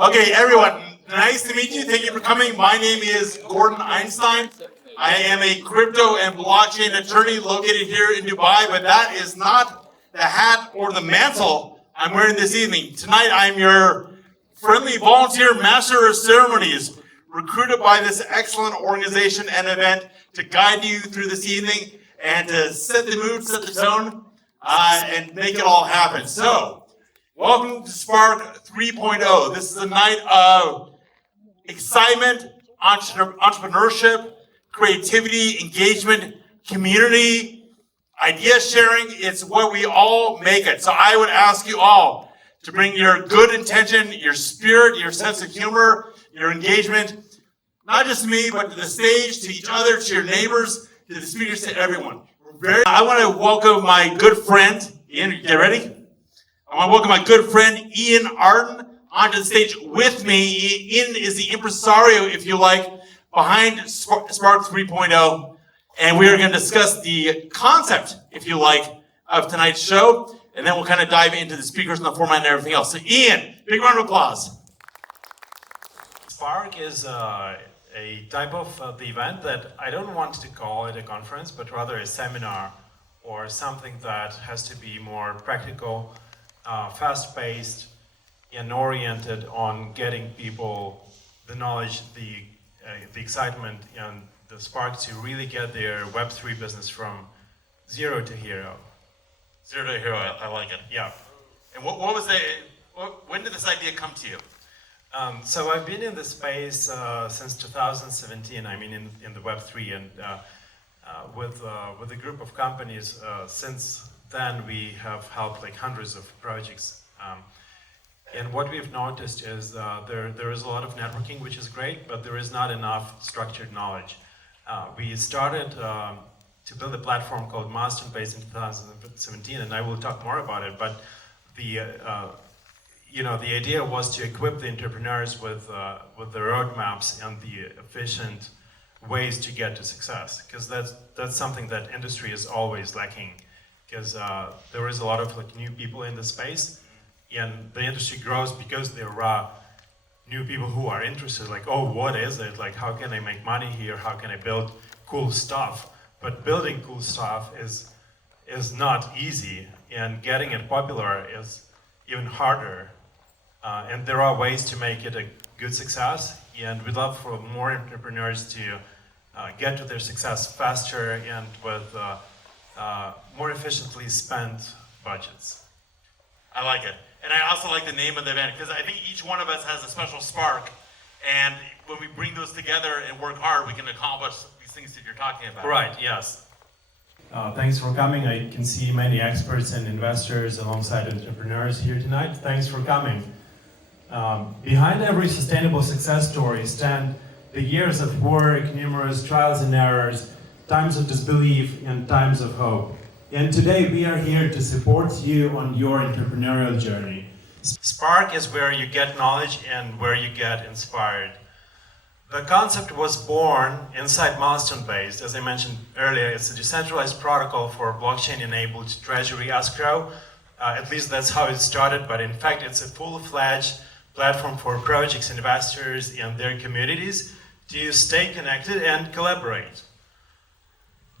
Okay, everyone, nice to meet you. Thank you for coming. My name is Gordon Einstein. I am a crypto and blockchain attorney located here in Dubai, but that is not the hat or the mantle I'm wearing this evening. Tonight, I'm your friendly volunteer master of ceremonies, recruited by this excellent organization and event to guide you through this evening and to set the mood, set the tone, and make it all happen. So, welcome to Spark 3.0. This is a night of excitement, entrepreneurship, creativity, engagement, community, idea sharing. It's what we all make it. So I would ask you all to bring your good intention, your spirit, your sense of humor, your engagement, not just to me, but to the stage, to each other, to your neighbors, to the speakers, to everyone. I want to welcome my good friend, Ian, get ready? I want to welcome my good friend, Ian Arden, onto the stage with me. Ian is the impresario, if you like, behind Spark 3.0. And we are going to discuss the concept, if you like, of tonight's show. And then we'll kind of dive into the speakers and the format and everything else. So Ian, big round of applause. Spark is a type of the event that I don't want to call it a conference, but rather a seminar or something that has to be more practical, fast-paced, and oriented on getting people the knowledge, the excitement, and the spark to really get their Web3 business from zero to hero. Zero to hero, I like it. Yeah. And when did this idea come to you? So I've been in this space since 2017. I mean, in the Web3, and with a group of companies. Since then, we have helped like hundreds of projects. And what we've noticed is there is a lot of networking, which is great, but there is not enough structured knowledge. We started to build a platform called Milestone based in 2017, and I will talk more about it. But the idea was to equip the entrepreneurs with the roadmaps and the efficient ways to get to success, because that's something that industry is always lacking. Because there is a lot of like new people in the space, and the industry grows because there are new people who are interested. Like, oh, what is it? Like, how can I make money here? How can I build cool stuff? But building cool stuff is not easy, and getting it popular is even harder. And there are ways to make it a good success, and we'd love for more entrepreneurs to get to their success faster and with more efficiently spent budgets. I like it. And I also like the name of the event, because I think each one of us has a special spark, and when we bring those together and work hard, we can accomplish these things that you're talking about. Right, yes. Thanks for coming. I can see many experts and investors alongside entrepreneurs here tonight. Thanks for coming. Behind every sustainable success story stand the years of work, numerous trials and errors, times of disbelief, and times of hope. And today we are here to support you on your entrepreneurial journey. Spark is where you get knowledge and where you get inspired. The concept was born inside Milestone based. As I mentioned earlier, it's a decentralized protocol for blockchain-enabled treasury escrow. At least that's how it started, but in fact it's a full-fledged platform for projects, investors, and their communities to stay connected and collaborate.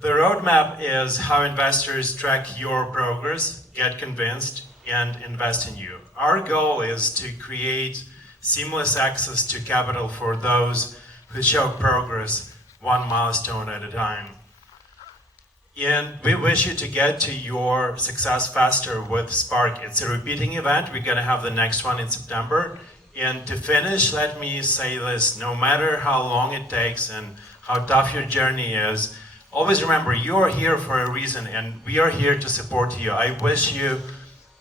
The roadmap is how investors track your progress, get convinced, and invest in you. Our goal is to create seamless access to capital for those who show progress one milestone at a time. And we wish you to get to your success faster with Spark. It's a repeating event. We're gonna have the next one in September. And to finish, let me say this: no matter how long it takes and how tough your journey is, always remember, you are here for a reason, and we are here to support you. I wish you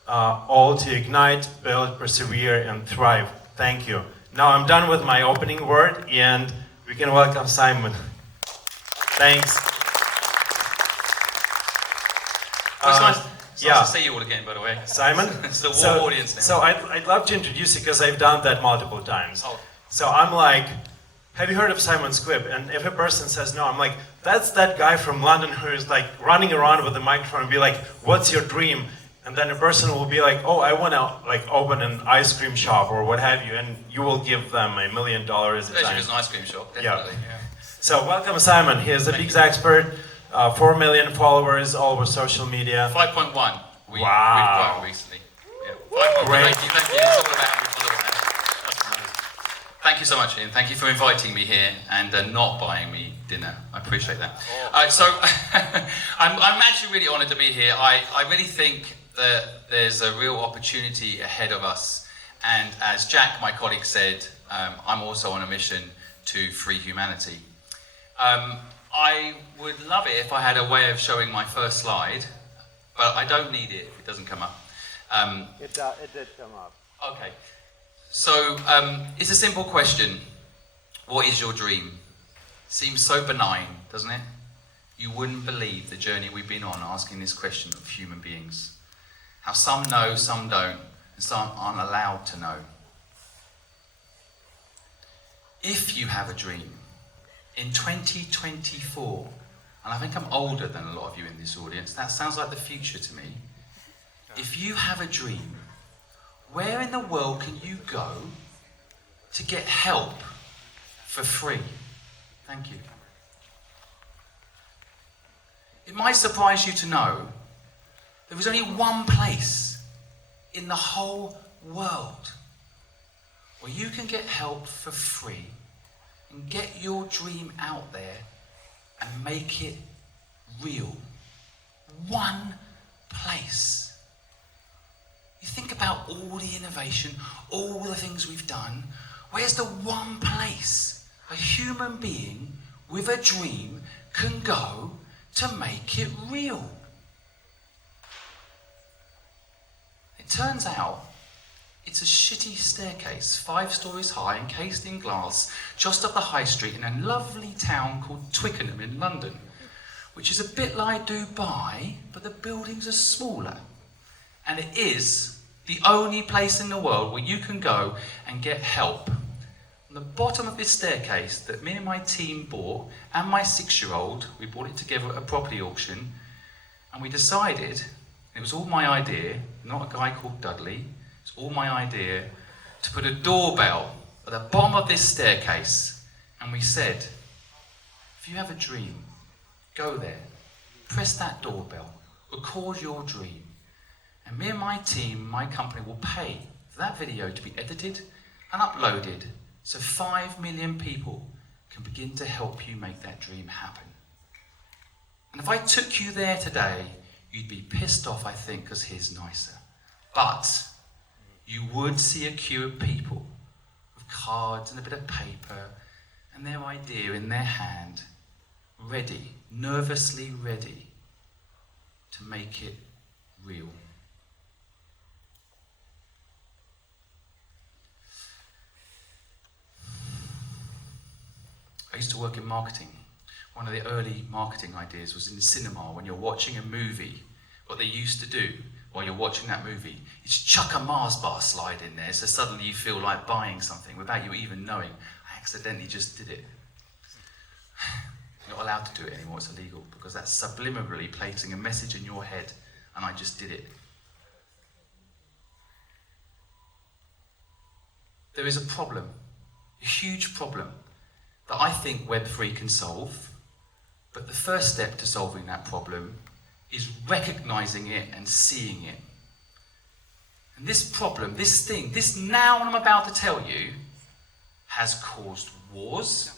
all to ignite, build, persevere, and thrive. Thank you. Now I'm done with my opening word, and we can welcome Simon. Thanks. It's nice to see you all again, by the way. Simon? It's the warm audience now. So I'd love to introduce you, because I've done that multiple times. Oh. So I'm like, have you heard of Simon Squibb? And if a person says no, I'm like, that's that guy from London who is like running around with a microphone and be like, what's your dream? and then a person will be like, oh, I want to like open an ice cream shop or what have you, and you will give them $1 million at a Especially time. if it's an ice cream shop, definitely. Yeah. So welcome Simon, he is a big expert, 4 million followers all over social media. 5.1. Wow. We've grown recently. Yeah. 5.1. Great. Thank you. It's all about me, follow that. That's nice. Thank you so much, Ian. Thank you for inviting me here and not buying me dinner. I appreciate that. So I'm actually really honoured to be here. I really think that there's a real opportunity ahead of us, and as Jack, my colleague, said, I'm also on a mission to free humanity. I would love it if I had a way of showing my first slide, but I don't need it if it doesn't come up. It did come up. Okay, so it's a simple question. What is your dream? Seems so benign, doesn't it? You wouldn't believe the journey we've been on asking this question of human beings. How some know, some don't, and some aren't allowed to know. If you have a dream, in 2024, and I think I'm older than a lot of you in this audience, that sounds like the future to me. If you have a dream, where in the world can you go to get help for free? Thank you. It might surprise you to know there is only one place in the whole world where you can get help for free and get your dream out there and make it real. One place. You think about all the innovation, all the things we've done. Where's the one place a human being with a dream can go to make it real? It turns out it's a shitty staircase, 5 stories high, encased in glass, just up the high street in a lovely town called Twickenham in London, which is a bit like Dubai, but the buildings are smaller. And it is the only place in the world where you can go and get help. On the bottom of this staircase that me and my team bought, and my 6-year-old, we bought it together at a property auction, and we decided, it was all my idea, not a guy called Dudley, it's all my idea, to put a doorbell at the bottom of this staircase. And we said, if you have a dream, go there, press that doorbell, record your dream, and me and my team, my company, will pay for that video to be edited and uploaded so 5 million people can begin to help you make that dream happen. And if I took you there today, you'd be pissed off, I think, because here's nicer. But you would see a queue of people with cards and a bit of paper and their idea in their hand, ready, nervously ready to make it real. I used to work in marketing. One of the early marketing ideas was in cinema. When you're watching a movie, what they used to do while you're watching that movie is chuck a Mars bar slide in there, so suddenly you feel like buying something without you even knowing. I accidentally just did it. You're not allowed to do it anymore, it's illegal, because that's subliminally placing a message in your head, and I just did it. There is a problem, a huge problem, that I think Web3 can solve, but the first step to solving that problem is recognizing it and seeing it. And this problem, this thing, this noun I'm about to tell you, has caused wars,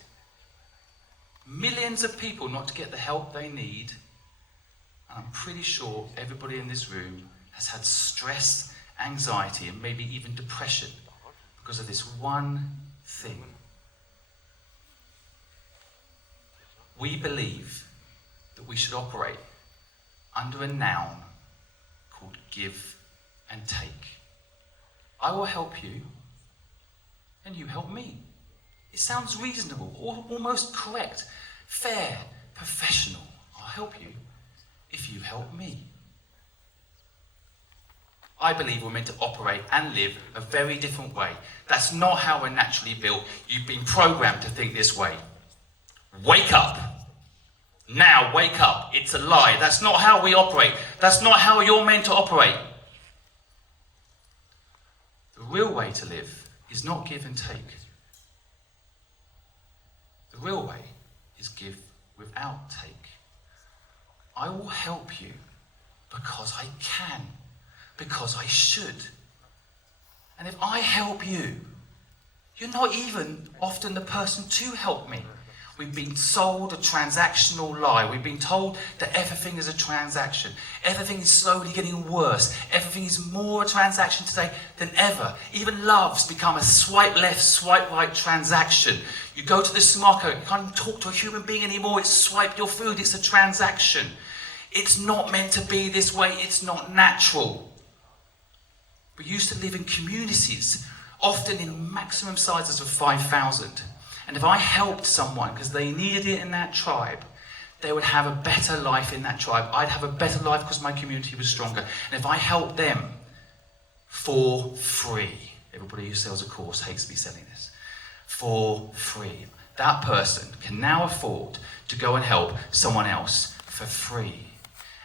millions of people not to get the help they need, and I'm pretty sure everybody in this room has had stress, anxiety, and maybe even depression because of this one thing. We believe that we should operate under a noun called give and take. I will help you, and you help me. It sounds reasonable, almost correct, fair, professional. I'll help you if you help me. I believe we're meant to operate and live a very different way. That's not how we're naturally built. You've been programmed to think this way. Wake up. Now, wake up. It's a lie. That's not how we operate. That's not how you're meant to operate. real way to live is not give and take. The real way is give without take. I will help you because I can, because I should. And if I help you, you're not even often the person to help me. We've been sold a transactional lie. We've been told that everything is a transaction. Everything is slowly getting worse. Everything is more a transaction today than ever. Even love's become a swipe left, swipe right transaction. You go to the supermarket, you can't even talk to a human being anymore. It's swipe your food, it's a transaction. It's not meant to be this way. It's not natural. We used to live in communities, often in maximum sizes of 5,000. And if I helped someone because they needed it in that tribe, they would have a better life in that tribe. I'd have a better life because my community was stronger. And if I helped them for free, everybody who sells a course hates me selling this, for free, that person can now afford to go and help someone else for free.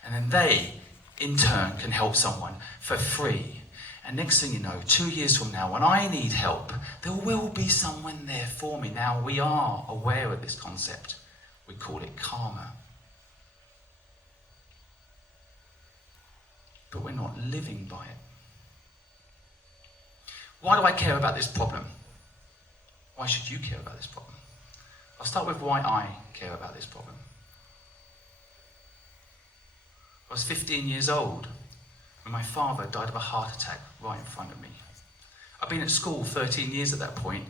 And then they, in turn, can help someone for free. And next thing you know, 2 years from now, when I need help, there will be someone there for me. Now, we are aware of this concept. We call it karma. But we're not living by it. Why do I care about this problem? Why should you care about this problem? I'll start with why I care about this problem. I was 15 years old when my father died of a heart attack right in front of me. I'd been at school 13 years at that point.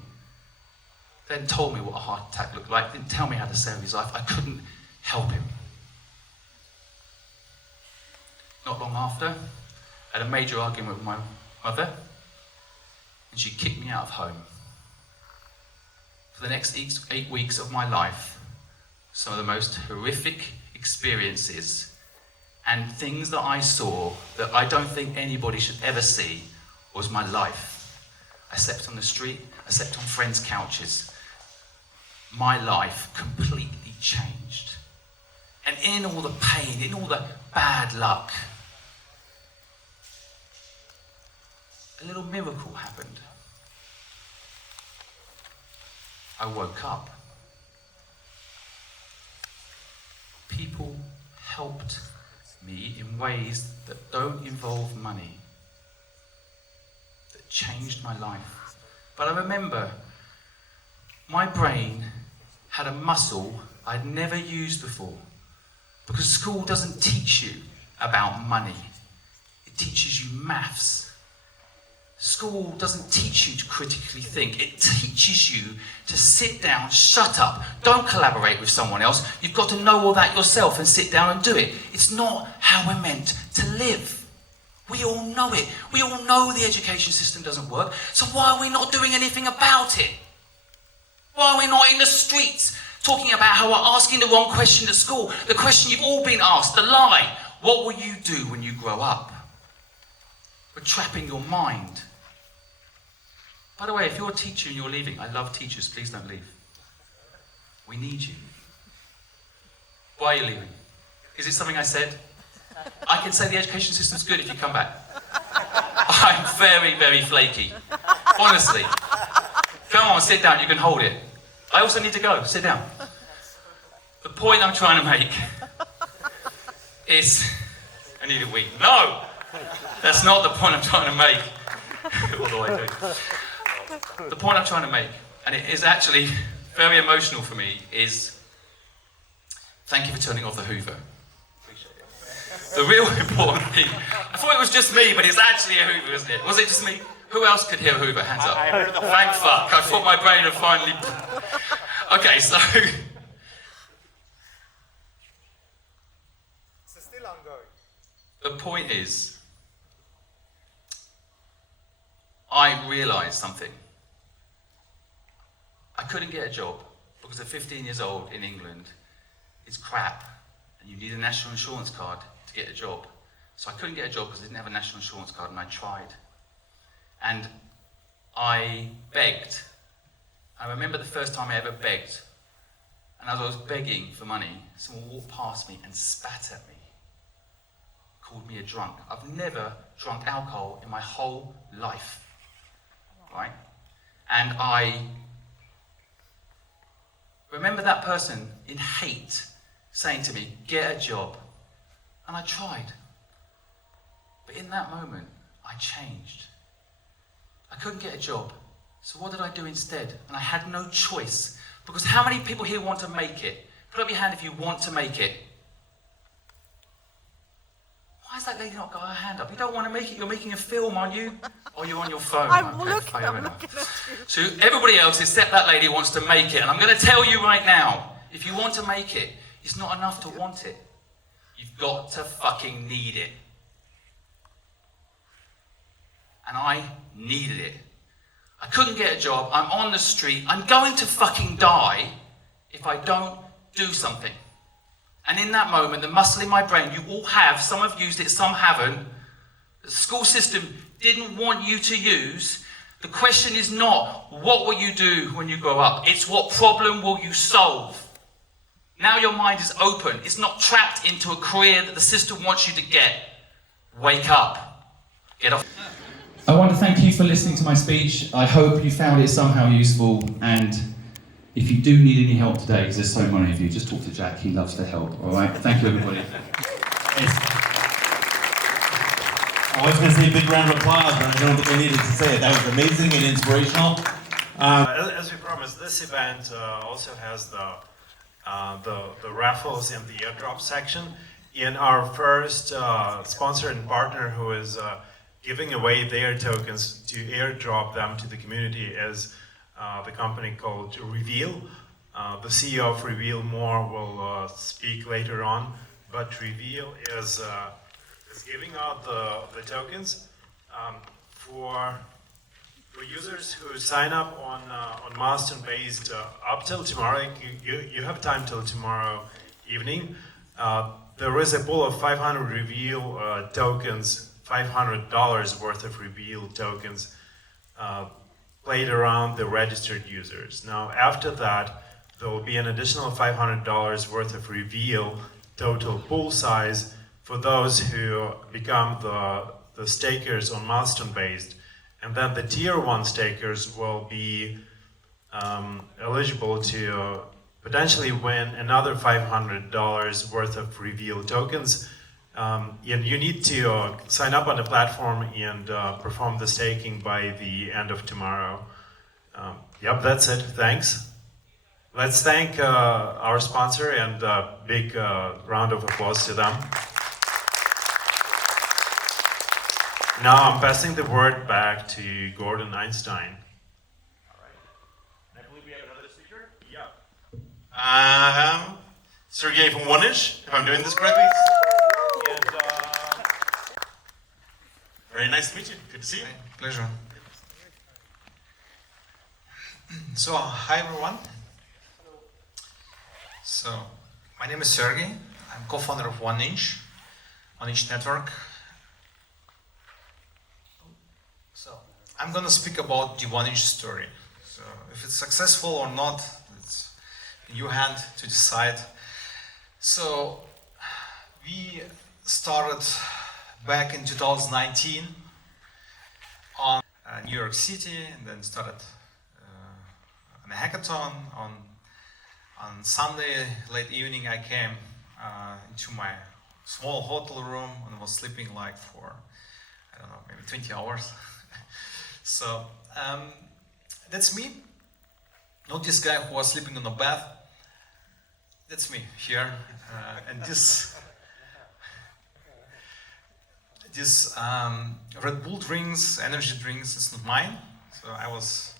They hadn't told me what a heart attack looked like, didn't tell me how to save his life. I couldn't help him. Not long after, I had a major argument with my mother, and she kicked me out of home. For the next 8 weeks of my life, some of the most horrific experiences and things that I saw that I don't think anybody should ever see was my life. I slept on the street, I slept on friends' couches. My life completely changed. And in all the pain, in all the bad luck, a little miracle happened. I woke up. People helped me in ways that don't involve money, that changed my life. But I remember my brain had a muscle I'd never used before, because school doesn't teach you about money. It teaches you maths. School doesn't teach you to critically think. It teaches you to sit down, shut up, don't collaborate with someone else. You've got to know all that yourself and sit down and do it. It's not how we're meant to live. We all know it. We all know the education system doesn't work. So why are we not doing anything about it? Why are we not in the streets talking about how we're asking the wrong question at school? The question you've all been asked, the lie. What will you do when you grow up? We're trapping your mind. By the way, if you're a teacher and you're leaving, I love teachers, please don't leave. We need you. Why are you leaving? Is it something I said? I can say the education system's good if you come back. I'm very, very flaky. Honestly. Come on, sit down, you can hold it. I also need to go, sit down. The point I'm trying to make is, I need a week. No! That's not the point I'm trying to make. Although I do. The point I'm trying to make, and it is actually very emotional for me, is thank you for turning off the Hoover. Appreciate it. The real important thing, I thought it was just me, but it's actually a Hoover, isn't it? Was it just me? Who else could hear a Hoover? Hands up. Thank fuck. I thought my brain had finally... Okay, so... It's still ongoing. The point is, I realised something. I couldn't get a job because at 15 years old in England, it's crap, and you need a national insurance card to get a job. So I couldn't get a job because I didn't have a national insurance card, and I tried. And I begged. I remember the first time I ever begged, and as I was begging for money, someone walked past me and spat at me, called me a drunk. I've never drunk alcohol in my whole life. right? And I remember that person in hate saying to me, get a job. And I tried. But in that moment, I changed. I couldn't get a job. So what did I do instead? And I had no choice. Because how many people here want to make it? Put up your hand if you want to make it. Why has that lady not got her hand up? You don't want to make it. You're making a film, aren't you? Or you're on your phone. I'm Okay, looking fair at enough. you. So everybody else, except that lady, wants to make it. And I'm going to tell you right now, if you want to make it, it's not enough to want it. You've got to fucking need it. And I needed it. I couldn't get a job. I'm on the street. I'm going to fucking die if I don't do something. And in that moment, the muscle in my brain, you all have, some have used it, some haven't. The school system didn't want you to use. The question is not, what will you do when you grow up? It's what problem will you solve? Now your mind is open. It's not trapped into a career that the system wants you to get. Wake up. Get off. I want to thank you for listening to my speech. I hope you found it somehow useful, and if you do need any help today, because there's so many of you, just talk to Jack, he loves to help, alright? Thank you everybody. I was going to say a big round of applause, but I don't think I needed to say it. That was amazing and inspirational. As we promised, this event also has the raffles and the airdrop section. In our first sponsor and partner who is giving away their tokens to airdrop them to the community is the company called Reveal. The CEO of Reveal More will speak later on, but Reveal is giving out the tokens for users who sign up on milestone-based up till tomorrow. You have time till tomorrow evening. There is a pool of 500 Reveal tokens, $500 worth of Reveal tokens played around the registered users. Now, after that, there will be an additional $500 worth of Reveal total pool size for those who become the stakers on milestone-based. And then the tier 1 stakers will be eligible to potentially win another $500 worth of Reveal tokens. And you need to sign up on the platform and perform the staking by the end of tomorrow. Yep, that's it. Thanks. Let's thank our sponsor and a big round of applause to them. Now I'm passing the word back to Gordon Einstein. All right. And I believe we have another speaker? Yeah. Sergey from Oneish, if I'm doing this correctly. And, very nice to meet you. Good to see you. Pleasure. So, hi everyone. So, my name is Sergey. I'm co-founder of Oneish Network. So, I'm gonna speak about the Oneish story. So, if it's successful or not, it's in your hand to decide. So, we started back in 2019 on New York City, and then started on a hackathon. On Sunday late evening, I came into my small hotel room and was sleeping like for, I don't know, maybe 20 hours. So that's me. Not this guy who was sleeping on the bed. That's me here, and this Red Bull drinks, energy drinks, it's not mine. So I was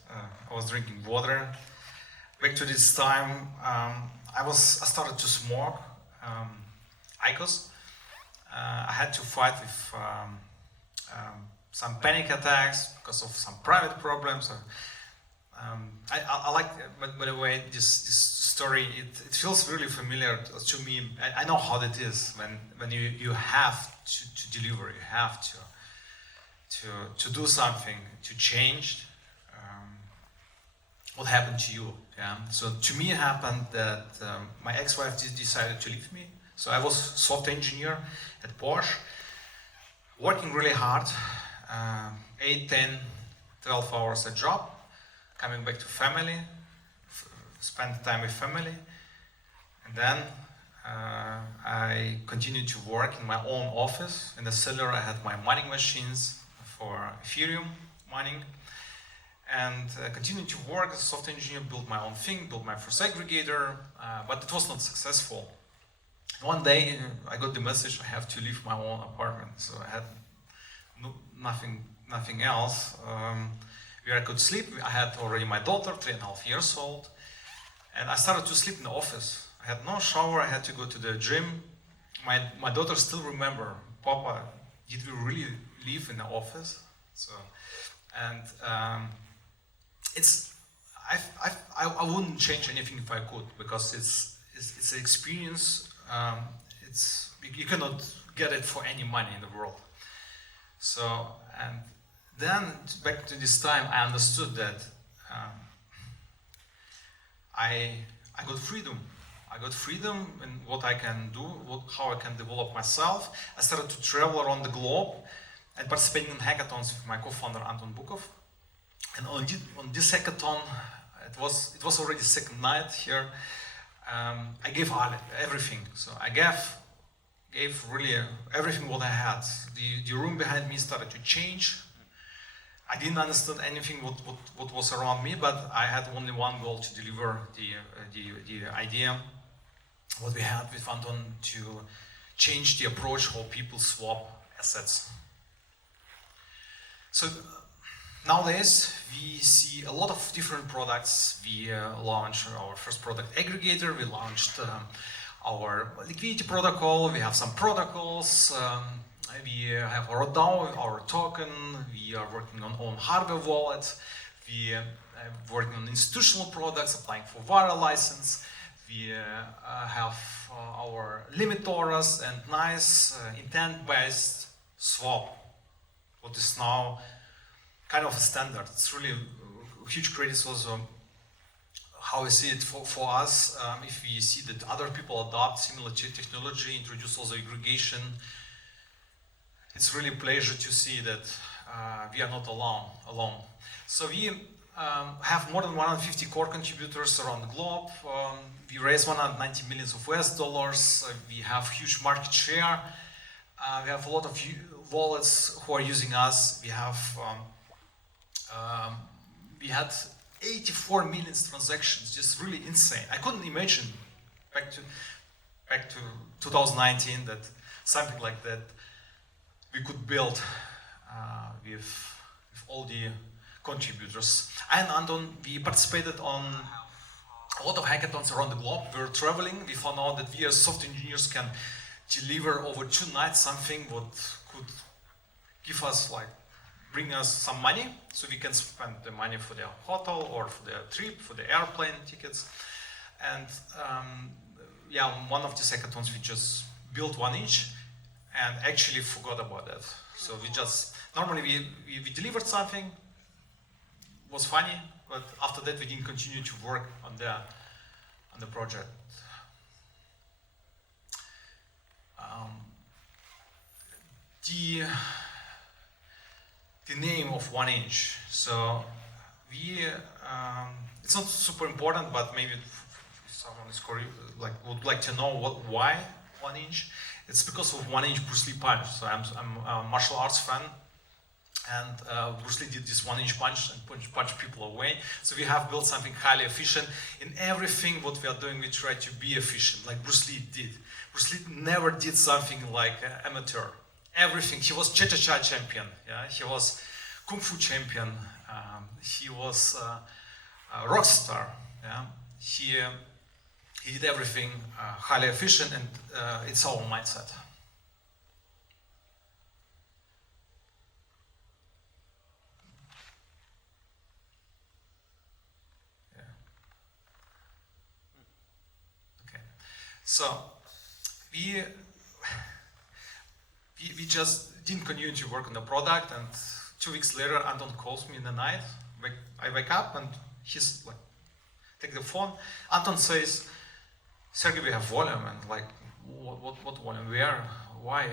drinking water. Back to this time, I started to smoke IQOS. I had to fight with some panic attacks because of some private problems. I like, by the way, this story. It feels really familiar to me. I know how it is when you have to deliver. You have to do something to change what happened to you. Yeah. So to me, it happened that my ex-wife decided to leave me. So I was software engineer at Porsche, working really hard, 8, 10, 12 hours a job, coming back to family, spend time with family, and then I continued to work in my own office. In the cellar I had my mining machines for Ethereum mining, and continued to work as a software engineer, build my own thing, build my first aggregator, but it was not successful. One day I got the message I have to leave my own apartment, so I had nothing else where I could sleep. I had already my daughter, 3.5 years old, and I started to sleep in the office. I had no shower, I had to go to the gym. My daughter still remember, Papa, did we really live in the office? So, and I wouldn't change anything if I could, because it's an experience. You cannot get it for any money in the world. So, and then back to this time, I understood that I got freedom. I got freedom in what I can do, how I can develop myself. I started to travel around the globe and participating in hackathons with my co-founder Anton Bukov. And on this hackathon, it was already second night here. I gave everything. So I gave really everything what I had. The room behind me started to change. I didn't understand anything what was around me, but I had only one goal: to deliver the idea what we had with Anton, to change the approach how people swap assets. So nowadays we see a lot of different products. We launched our first product aggregator. We launched our liquidity protocol. We have some protocols. We have our DAO, our token. We are working on own hardware wallet. We are working on institutional products, applying for VARA license. We have our limit orders and nice intent-based swap, what is now kind of a standard. It's really a huge credit also how we see it for us. If we see that other people adopt similar technology, introduce also aggregation, it's really a pleasure to see that we are not alone. So we have more than 150 core contributors around the globe. We raised 190 million of US dollars. We have huge market share. We have a lot of wallets who are using us. We had 84 million transactions, just really insane. I couldn't imagine back to 2019 that something like that we could build with all the contributors. And Anton, we participated on a lot of hackathons around the globe. We were traveling. We found out that we as software engineers can deliver over 2 nights something what could give us, like, bring us some money, so we can spend the money for the hotel or for the trip, for the airplane tickets. And yeah, one of these hackathons we just built 1 inch and actually forgot about that. So we just, normally we delivered something, was funny, but after that we didn't continue to work on the project. The name of 1 inch. So we, it's not super important, but maybe if someone is would like to know why 1 inch. It's because of 1 inch Bruce Lee punch. So I'm a martial arts fan, and Bruce Lee did this 1 inch punch and punch people away. So we have built something highly efficient. In everything what we are doing, we try to be efficient, like Bruce Lee did. Bruce Lee never did something like amateur. Everything. He was cha-cha-cha champion. Yeah, he was kung fu champion. He was a rock star. Yeah, he did everything highly efficient, and it's our mindset. Yeah. Okay. So we just didn't continue to work on the product, and 2 weeks later Anton calls me in the night. I wake up and he's like, take the phone. Anton says, Sergey, we have volume. And like, what volume? Where? Why?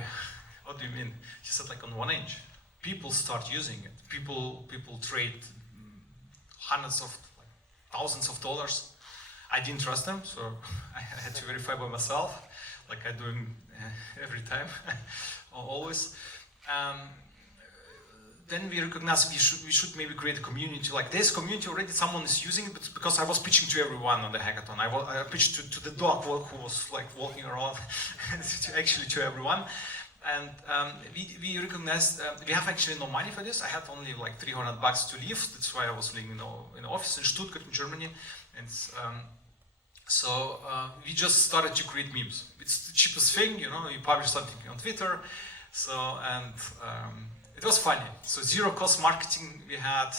What do you mean? He said, like, on 1 inch. people start using it. People trade hundreds of, like, thousands of dollars. I didn't trust them, so I had to verify by myself, like I do every time, always. Then we recognized we should maybe create a community. Like this community already, someone is using it, but because I was pitching to everyone on the hackathon. I pitched to the dog who was like walking around, to everyone. And we recognized we have actually no money for this. I had only like $300 to live. That's why I was living in an office in Stuttgart, in Germany. And so we just started to create memes. It's the cheapest thing, you publish something on Twitter. So, and it was funny. So zero cost marketing we had.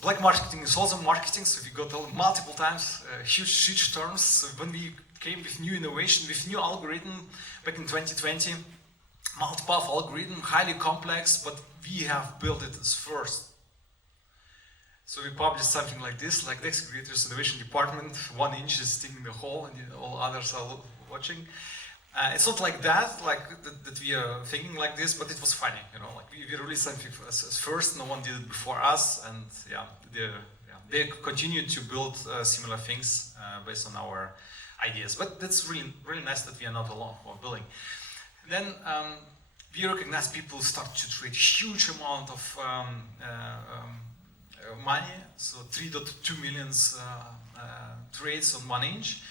Black marketing is also marketing, so we got multiple times huge terms. So when we came with new innovation, with new algorithm back in 2020, multi-path algorithm, highly complex, but we have built it as first. So we published something like this, like the Creators Innovation Department, 1 inch is sticking the hole, and all others are watching. It's not like that, that we are thinking like this, but it was funny, like we released something as first, no one did it before us, and they continued to build similar things based on our ideas. But that's really nice that we are not alone while building. Then we recognize people start to trade huge amount of money, so 3.2 million trades on 1 inch.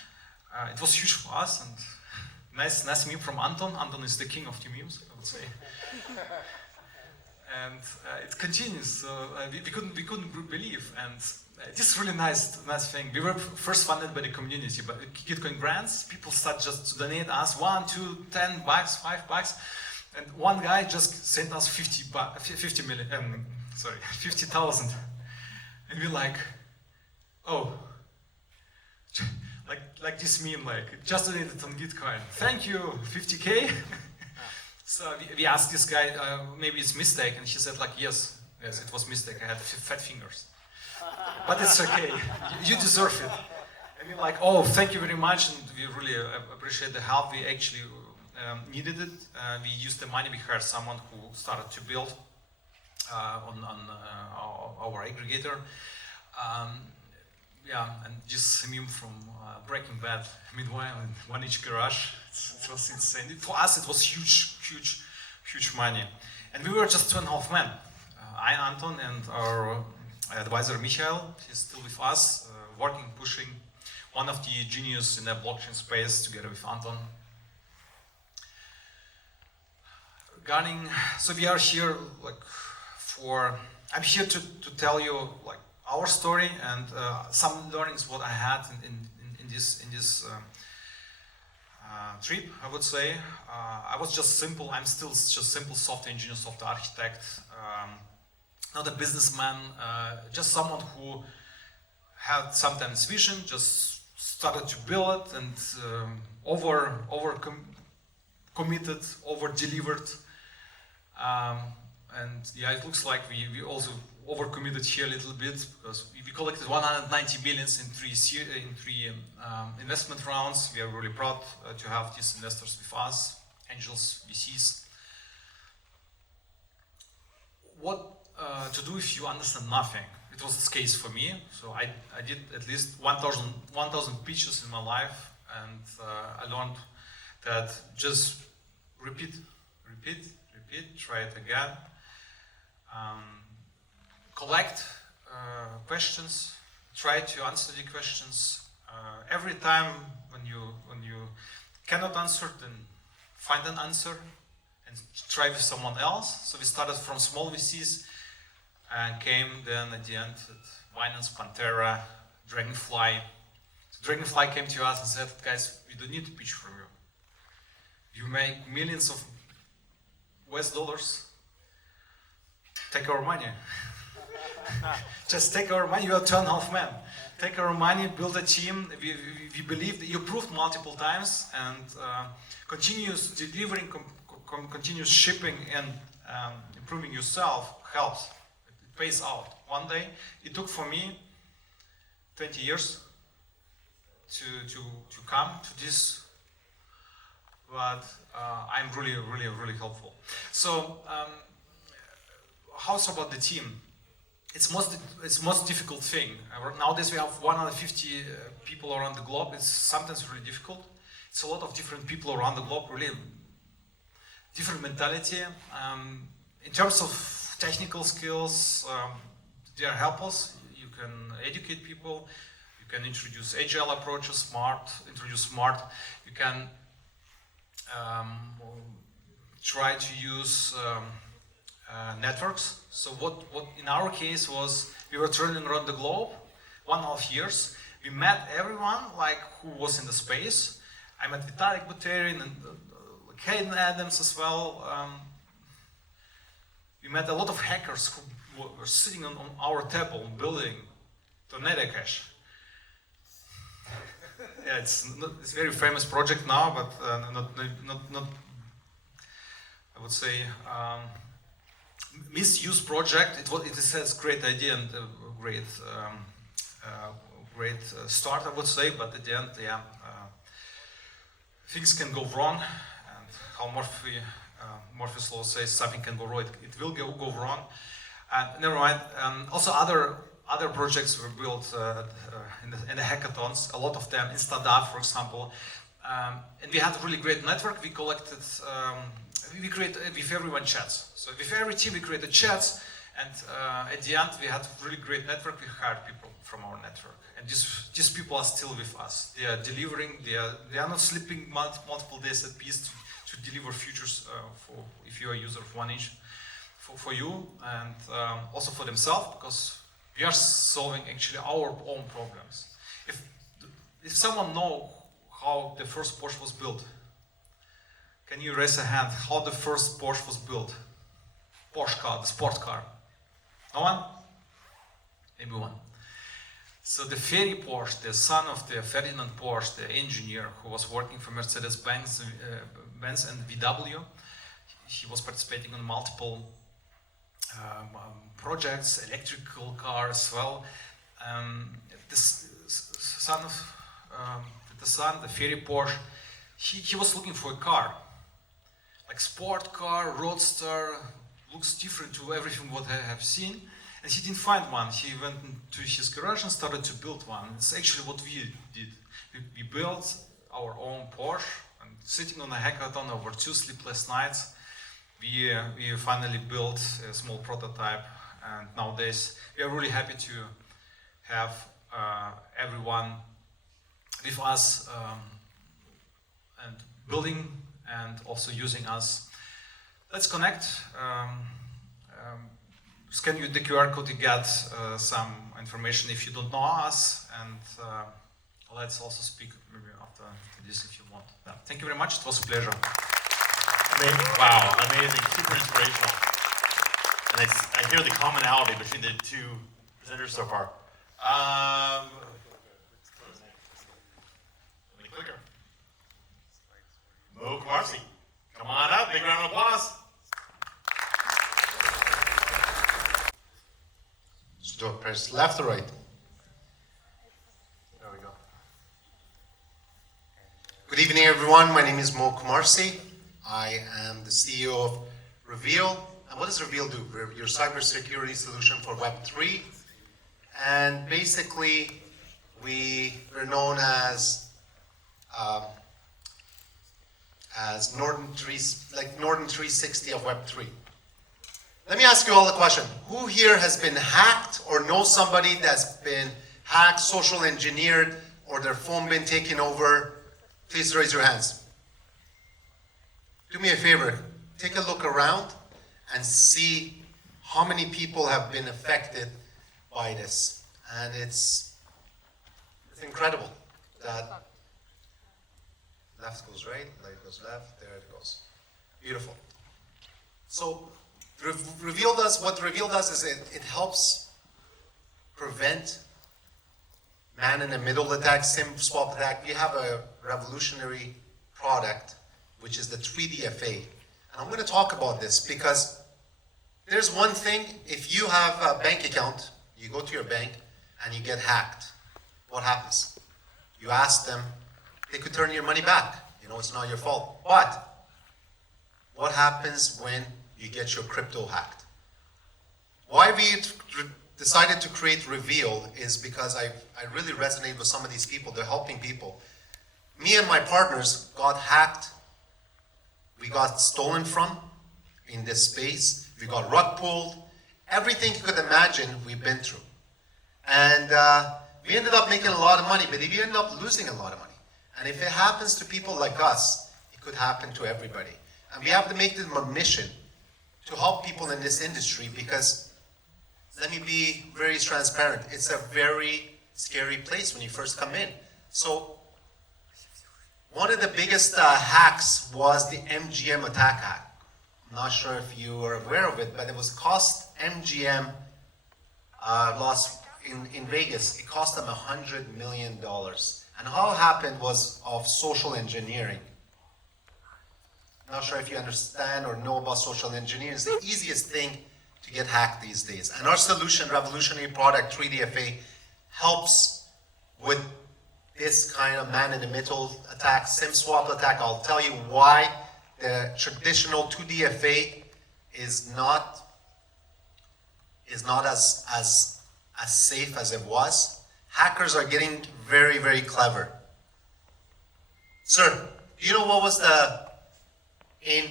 It was huge for us, and nice meme from Anton. Anton is the king of the memes, I would say. And it continues. So we couldn't believe, and this is really nice thing. We were first funded by the community, but Gitcoin grants. People start just to donate us $1, $2, $10, $5, and one guy just sent us 50,000, and we're like, oh. Like this meme, like just donated on Gitcoin. Thank you, 50K. So we asked this guy, maybe it's mistake, and he said like, yes, it was mistake. I had fat fingers, but it's okay. You deserve it. And we're like, oh, thank you very much, and we really appreciate the help. We actually needed it. We used the money. We hired someone who started to build on our aggregator. And just a meme from Breaking Bad. Meanwhile, in 1 inch garage, it was insane. For us, it was huge money. And we were just 2.5 men. I, Anton, and our advisor, Michael, he's still with us, working, pushing. One of the genius in the blockchain space, together with Anton. So we are here, I'm here to tell you, our story and some learnings what I had in this trip, I would say. I was just simple. I'm still just simple software engineer, software architect, not a businessman, just someone who had sometimes vision, just started to build it, and committed, over delivered. And yeah, it looks like we also overcommitted here a little bit, because we collected 190 billions in three investment rounds. We are really proud to have these investors with us, angels, VCs. What to do if you understand nothing? It was the case for me. So I did at least 1,000 pitches in my life, and I learned that just repeat, try it again. Collect questions, try to answer the questions. Every time when you cannot answer, then find an answer and try with someone else. So we started from small VCs and came then at the end at Binance, Pantera, Dragonfly. So Dragonfly came to us and said, guys, we don't need to pitch from you. You make millions of US dollars. Take our money. Just take our money. You are 2.5 men. Take our money, build a team. We believe that you proved multiple times, and continuous delivering, continuous shipping, and improving yourself helps. It pays out. One day, it took for me 20 years to come to this but I'm really helpful. So how's about the team? It's most difficult thing. Nowadays we have 150 people around the globe. It's sometimes really difficult. It's a lot of different people around the globe, really different mentality. In terms of technical skills, they are helpers. You can educate people. You can introduce agile approaches, introduce smart. You can try to use networks. So what in our case was, we were traveling around the globe, 1.5 years. We met everyone like who was in the space. I met Vitalik Buterin and Hayden Adams as well. We met a lot of hackers who were sitting on our table building Tornado Cache. Yeah, it's a very famous project now, but not I would say misuse project. It has great idea and great start, I would say, but at the end, yeah, things can go wrong, and how Murphy's law says something can go wrong, it will go wrong. And never mind. Also, other projects were built in the hackathons. A lot of them, Instadav, for example, and we had a really great network. We collected. We created with everyone chats. So with every team we created chats, and at the end we had a really great network. We hired people from our network, and these people are still with us. They are delivering. They are not sleeping multiple days at peace to deliver features for if you are a user of 1inch for you, and also for themselves, because we are solving actually our own problems. If someone knows how the first Porsche was built, can you raise a hand how the first Porsche was built? Porsche car, the sport car. No one? Maybe one. So the Ferry Porsche, the son of the Ferdinand Porsche, the engineer who was working for Mercedes-Benz and VW, he was participating in multiple projects, electrical cars as well. The Ferry Porsche, he was looking for a car, like sport car, roadster, looks different to everything what I have seen, and he didn't find one. He went to his garage and started to build one. It's actually what we did. We built our own Porsche, and sitting on a hackathon over 2 sleepless nights, we finally built a small prototype, and nowadays we are really happy to have everyone with us and building and also using us. Let's connect. Scan the QR code to get some information if you don't know us, and let's also speak maybe after this if you want. Yeah. Thank you very much. It was a pleasure. Wow, amazing, super inspirational. And I hear the commonality between the two presenters so far. The clicker. Mo Kwarsi, come on up, big round of applause. So do I press left or right? There we go. Good evening, everyone. My name is Mo Kwarsi. I am the CEO of Reveal. And what does Reveal do? We're your cybersecurity solution for Web3. And basically, we're known as Norton 360 of Web3. Let me ask you all a question. Who here has been hacked or knows somebody that's been hacked, social engineered, or their phone been taken over? Please raise your hands. Do me a favor, take a look around and see how many people have been affected by this. And it's incredible that left goes right, right goes left, there it goes. Beautiful. So what Reveal does is it helps prevent man-in-the-middle attacks, SIM swap attack. We have a revolutionary product, which is the 3DFA. And I'm going to talk about this because there's one thing, if you have a bank account, you go to your bank and you get hacked, what happens? You ask them, they could turn your money back. You know, it's not your fault. But what happens when you get your crypto hacked? Why we decided to create Reveal is because I really resonate with some of these people. They're helping people. Me and my partners got hacked. We got stolen from in this space. We got rug pulled. Everything you could imagine we've been through. And we ended up making a lot of money, but we ended up losing a lot of money. And if it happens to people like us, it could happen to everybody. And we have to make this a mission to help people in this industry, because let me be very transparent. It's a very scary place when you first come in. So one of the biggest hacks was the MGM attack hack. I'm not sure if you are aware of it, but it was cost MGM lost in Vegas. It cost them $100 million. And how it happened was of social engineering. Not sure if you understand or know about social engineering. It's the easiest thing to get hacked these days. And our solution, revolutionary product, 3DFA, helps with this kind of man-in-the-middle attack, SIM swap attack. I'll tell you why the traditional 2DFA is not as safe as it was. Hackers are getting very, very clever. Sir, do you know what was in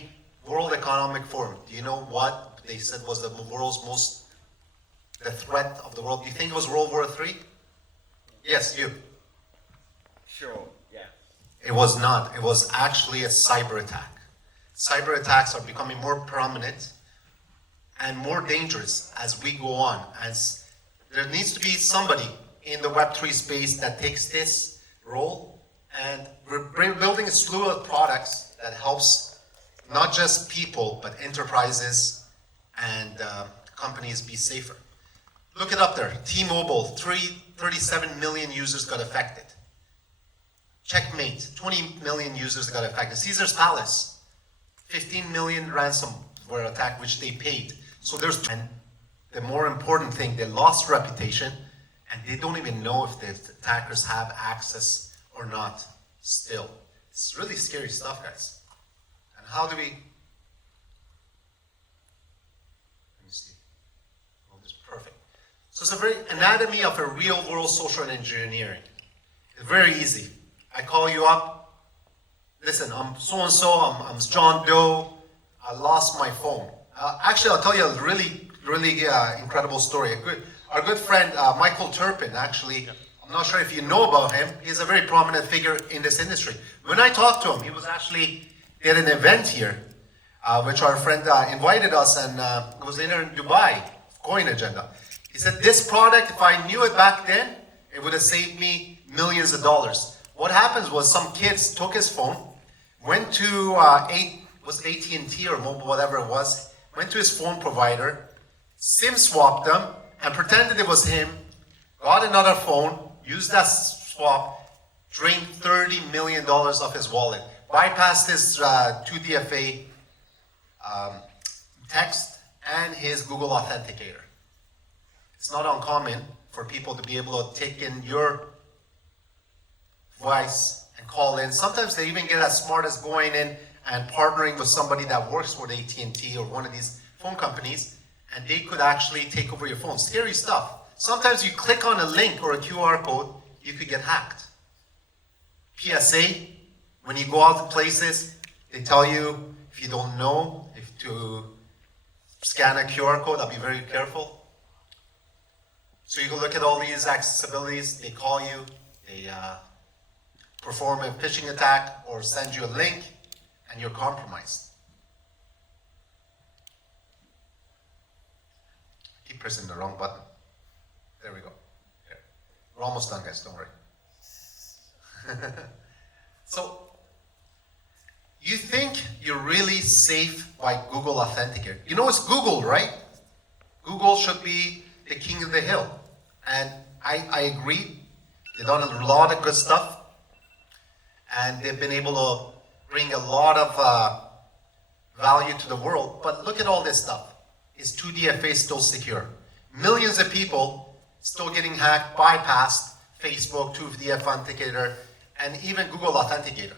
World Economic Forum? Do you know what they said was the threat of the world? Do you think it was World War III? Yes, you. Sure, yeah. It was not. It was actually a cyber attack. Cyber attacks are becoming more prominent and more dangerous as we go on. As there needs to be somebody in the Web3 space that takes this role, and we're building a slew of products that helps not just people, but enterprises and companies be safer. Look it up there. T-Mobile, 37 million users got affected. Checkmate, 20 million users got affected. Caesar's Palace, 15 million ransomware attack, which they paid. So and the more important thing, they lost reputation, and they don't even know if the attackers have access or not still. It's really scary stuff, guys. And how do we... Let me see. Oh, this is perfect. So it's a very anatomy of a real world social engineering. It's very easy. I call you up. Listen, I'm so-and-so, I'm John Doe. I lost my phone. Actually, I'll tell you a really incredible story. Our good friend, Michael Turpin, actually, I'm not sure if you know about him. He's a very prominent figure in this industry. When I talked to him, he was actually at an event here, which our friend invited us, and it was in Dubai, Coin Agenda. He said, this product, if I knew it back then, it would have saved me millions of dollars. What happens was some kids took his phone, went to AT&T or mobile, whatever it was, went to his phone provider, SIM swapped them, and pretended it was him, got another phone, used that swap, drained $30 million off his wallet, bypassed his 2DFA text and his Google Authenticator. It's not uncommon for people to be able to take in your voice and call in. Sometimes they even get as smart as going in and partnering with somebody that works with AT&T or one of these phone companies, and they could actually take over your phone. Scary stuff. Sometimes you click on a link or a QR code, you could get hacked. PSA, when you go out to places, they tell you, if you don't know, if to scan a QR code, I'll be very careful. So you can look at all these accessibilities, they call you, they perform a phishing attack or send you a link, and you're compromised. I keep pressing the wrong button. There we go. There. We're almost done, guys, don't worry. So, you think you're really safe by Google Authenticator. You know it's Google, right? Google should be the king of the hill. And I agree. They've done a lot of good stuff. And they've been able to bring a lot of value to the world. But look at all this stuff. Is 2DFA still secure? Millions of people still getting hacked, bypassed Facebook, 2DFA Authenticator, and even Google Authenticator.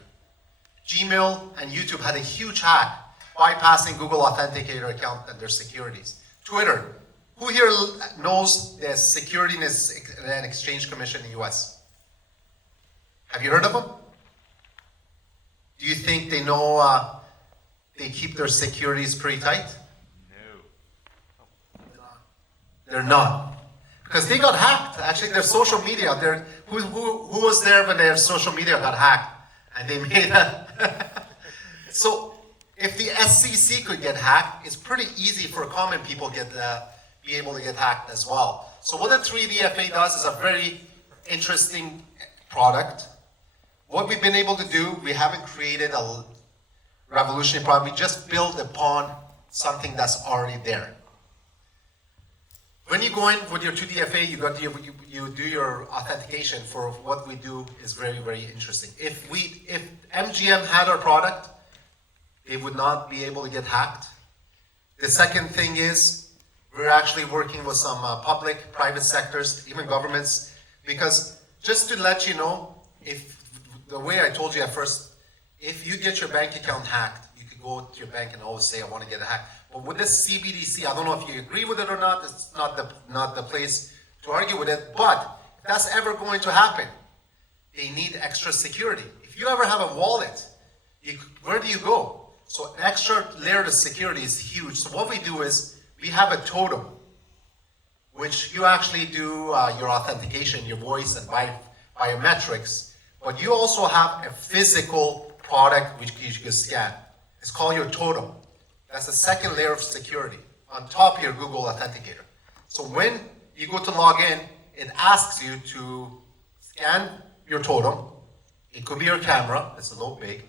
Gmail and YouTube had a huge hack bypassing Google Authenticator account and their securities. Twitter. Who here knows the Securities and Exchange Commission in the US? Have you heard of them? Do you think they know they keep their securities pretty tight? No. They're not. Because they got hacked. Actually, their social media, who was there when their social media got hacked? And they made a... So, if the SEC could get hacked, it's pretty easy for common people be able to get hacked as well. So what the 3DFA does is a very interesting product. What we've been able to do, we haven't created a revolutionary product, we just build upon something that's already there. When you go in with your 2DFA, you do your authentication for what we do is very, very interesting. If MGM had our product, they would not be able to get hacked. The second thing is, we're actually working with some public, private sectors, even governments, because just to let you know, if the way I told you at first, if you get your bank account hacked, you could go to your bank and always say, I want to get it hacked. But with this CBDC, I don't know if you agree with it or not, it's not the place to argue with it, but if that's ever going to happen, they need extra security. If you ever have a wallet, where do you go? So an extra layer of security is huge. So what we do is, we have a totem, which you actually do your authentication, your voice and biometrics, but you also have a physical product which you can scan. It's called your totem. That's the second layer of security on top of your Google Authenticator. So when you go to log in, it asks you to scan your totem. It could be your camera, it's a little big.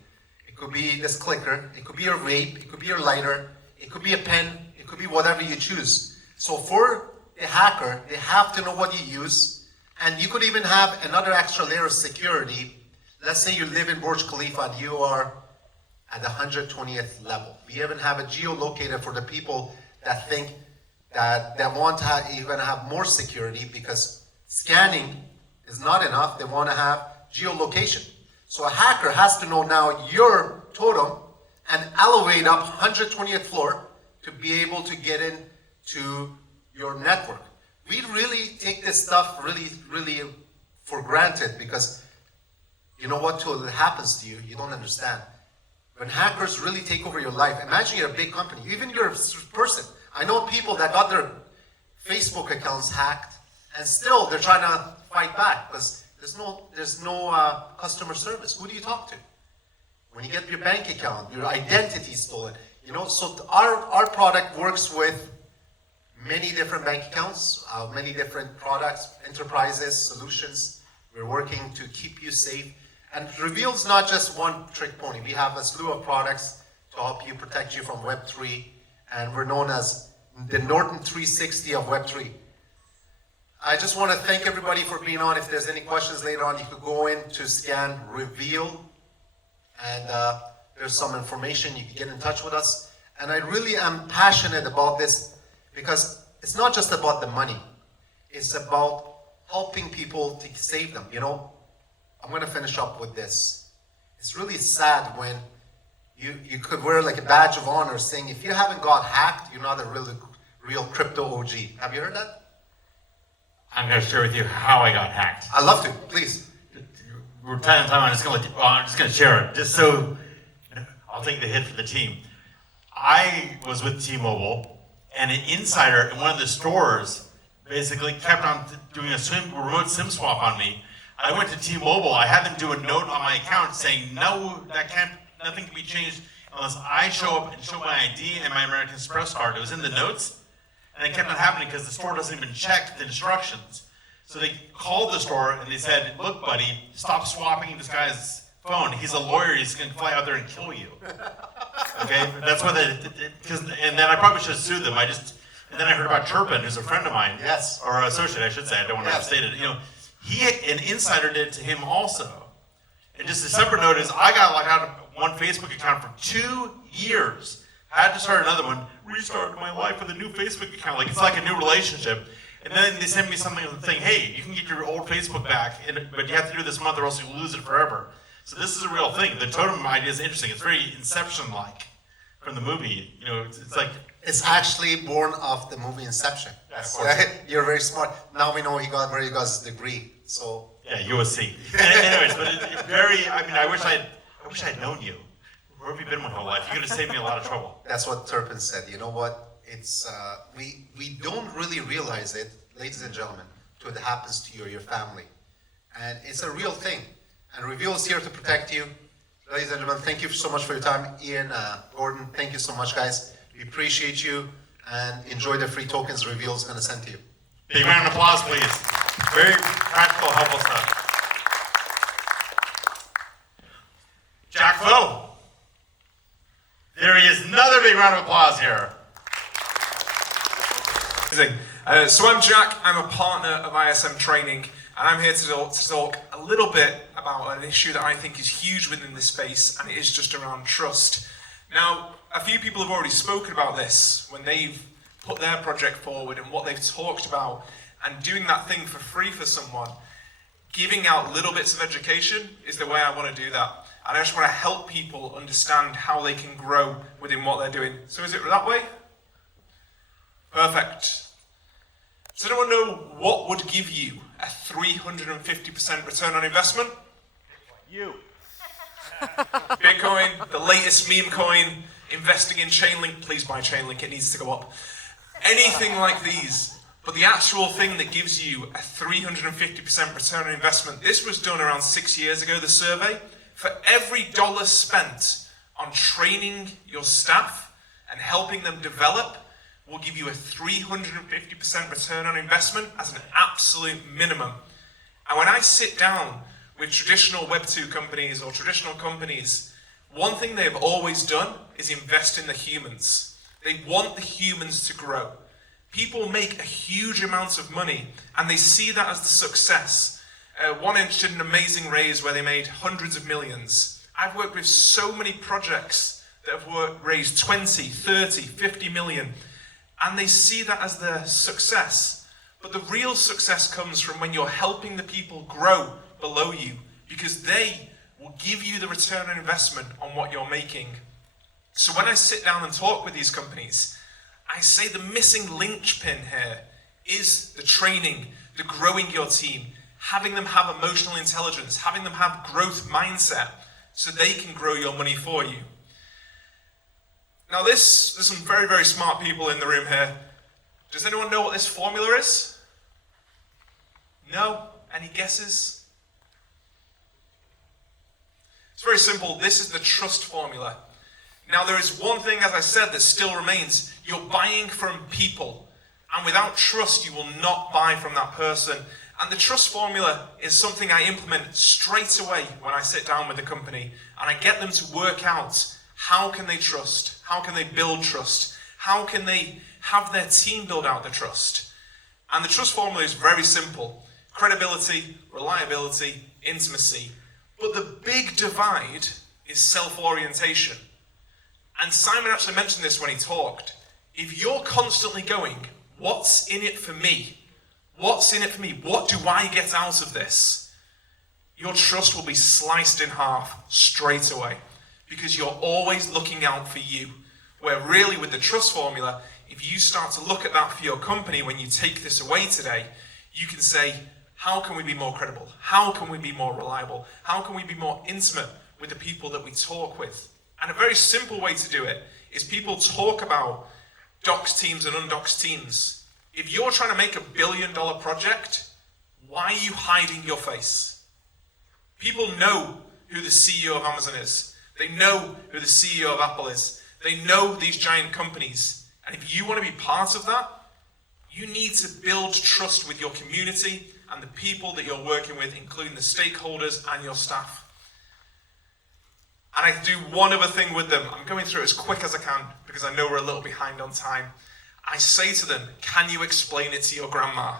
It could be this clicker. It could be your vape. It could be your lighter. It could be a pen. It could be whatever you choose. So for the hacker, they have to know what you use. And you could even have another extra layer of security. Let's say you live in Burj Khalifa and you are at the 120th level. We even have a geolocator for the people that think that want to even have more security, because scanning is not enough. They want to have geolocation. So a hacker has to know now your totem and elevate up 120th floor to be able to get into your network. We really take this stuff really for granted, because you know what, till it happens to you, you don't understand. When hackers really take over your life, imagine you're a big company, even you're a person. I know people that got their Facebook accounts hacked and still they're trying to fight back because there's no customer service. Who do you talk to? When you get your bank account, your identity stolen, you know, so our product works with many different bank accounts, many different products, enterprises, solutions. We're working to keep you safe. And Reveal's not just one trick pony. We have a slew of products to help you, protect you from Web3, and we're known as the Norton 360 of Web3. I just want to thank everybody for being on. If there's any questions later on, you could go in to scan Reveal, and there's some information. You can get in touch with us. And I really am passionate about this, because it's not just about the money. It's about helping people to save them, you know. I'm going to finish up with this. It's really sad when you could wear like a badge of honor saying, if you haven't got hacked, you're not a real crypto OG. Have you heard that? I'm going to share with you how I got hacked. I'd love to, please. We're time and time. I'm just going to share it, just so I'll take the hit for the team. I was with T-Mobile, and an insider in one of the stores basically kept on doing a remote SIM swap on me. I went to T-Mobile. I had them do a note on my account saying, no, nothing can be changed unless I show up and show my ID and my American Express card. It was in the notes, and it kept on happening because the store doesn't even check the instructions. So they called the store and they said, look, buddy, stop swapping this guy's phone. He's a lawyer. He's going to fly out there and kill you. Okay, that's what and then I probably should have sued them. And then I heard about Turpin, who's a friend of mine. Yes. Or associate, I should say. I don't want to state it. You know, an insider did it to him also. And just a separate note is, I got locked out of one Facebook account for 2 years. I had to start another one, restart my life with a new Facebook account. Like, it's like a new relationship. And then they send me something saying, hey, you can get your old Facebook back, but you have to do it this month or else you'll lose it forever. So this is a real thing. The totem idea is interesting. It's very Inception-like from the movie. You know, it's like It's actually born of the movie Inception. Yeah, of course. You're very smart. Now we know where he got his degree. So yeah, USC. Anyways, but it's very. I mean, I wish I'd known you. Where have you been my whole life? You could have saved me a lot of trouble. that's what Turpin said. You know what? It's we don't really realize it, ladies and gentlemen, till it happens to you or your family, and it's a real thing. And Reveal is here to protect you, ladies and gentlemen. Thank you so much for your time, Ian, Gordon. Thank you so much, guys. We appreciate you, and enjoy the free tokens Reveal is going to send to you. Big round of applause, please. Very practical, helpful stuff. Jack Foe. There he is. Another big round of applause here. Amazing. So I'm Jack, I'm a partner of ISM Training, and I'm here to talk a little bit about an issue that I think is huge within this space, and it is just around trust. Now, a few people have already spoken about this when they've put their project forward and what they've talked about, and doing that thing for free for someone. Giving out little bits of education is the way I want to do that. And I just want to help people understand how they can grow within what they're doing. So is it that way? Perfect. Does anyone know what would give you a 350% return on investment? You. Bitcoin, the latest meme coin, investing in Chainlink. Please buy Chainlink, it needs to go up. Anything like these. But the actual thing that gives you a 350% return on investment, this was done around 6 years ago, the survey. For every dollar spent on training your staff and helping them develop, will give you a 350% return on investment as an absolute minimum. And when I sit down with traditional Web2 companies or traditional companies, one thing they've always done is invest in the humans. They want the humans to grow. People make a huge amount of money and they see that as the success. One did an amazing raise where they made hundreds of millions. I've worked with so many projects that have raised 20, 30, 50 million, and they see that as their success. But the real success comes from when you're helping the people grow below you, because they will give you the return on investment on what you're making. So when I sit down and talk with these companies, I say the missing linchpin here is the training, the growing your team, having them have emotional intelligence, having them have growth mindset so they can grow your money for you. Now there's some very, very smart people in the room here. Does anyone know what this formula is? No? Any guesses? It's very simple. This is the trust formula. Now there is one thing, as I said, that still remains. You're buying from people. And without trust, you will not buy from that person. And the trust formula is something I implement straight away when I sit down with the company. And I get them to work out how can they trust? How can they build trust? How can they have their team build out the trust? And the trust formula is very simple. Credibility, reliability, intimacy. But the big divide is self-orientation. And Simon actually mentioned this when he talked. If you're constantly going, what's in it for me? What's in it for me? What do I get out of this? Your trust will be sliced in half straight away, because you're always looking out for you. Where really with the trust formula, if you start to look at that for your company, when you take this away today, you can say, how can we be more credible? How can we be more reliable? How can we be more intimate with the people that we talk with? And a very simple way to do it is people talk about doxed teams and undoxed teams. If you're trying to make $1 billion project, why are you hiding your face? People know who the CEO of Amazon is. They know who the CEO of Apple is. They know these giant companies. And if you want to be part of that, you need to build trust with your community and the people that you're working with, including the stakeholders and your staff. And I do one other thing with them. I'm going through it as quick as I can because I know we're a little behind on time. I say to them, can you explain it to your grandma?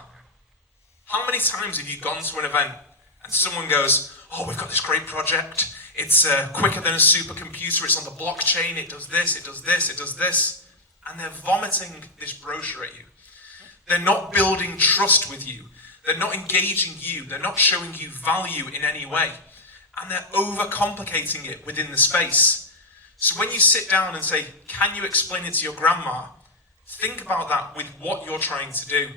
How many times have you gone to an event and someone goes, oh, we've got this great project. It's quicker than a supercomputer. It's on the blockchain. It does this, it does this, it does this. And they're vomiting this brochure at you. They're not building trust with you. They're not engaging you. They're not showing you value in any way. and they're overcomplicating it within the space. So when you sit down and say, can you explain it to your grandma? Think about that with what you're trying to do.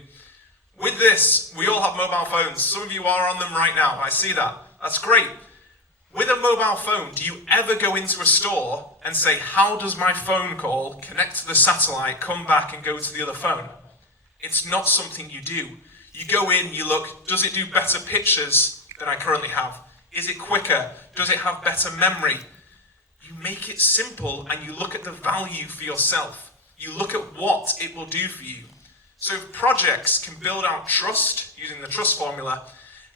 With this, we all have mobile phones. Some of you are on them right now. I see that. That's great. With a mobile phone, do you ever go into a store and say, how does my phone call connect to the satellite, come back and go to the other phone? It's not something you do. You go in, you look, does it do better pictures than I currently have? Is it quicker? Does it have better memory? You make it simple and you look at the value for yourself. You look at what it will do for you. So if projects can build out trust using the trust formula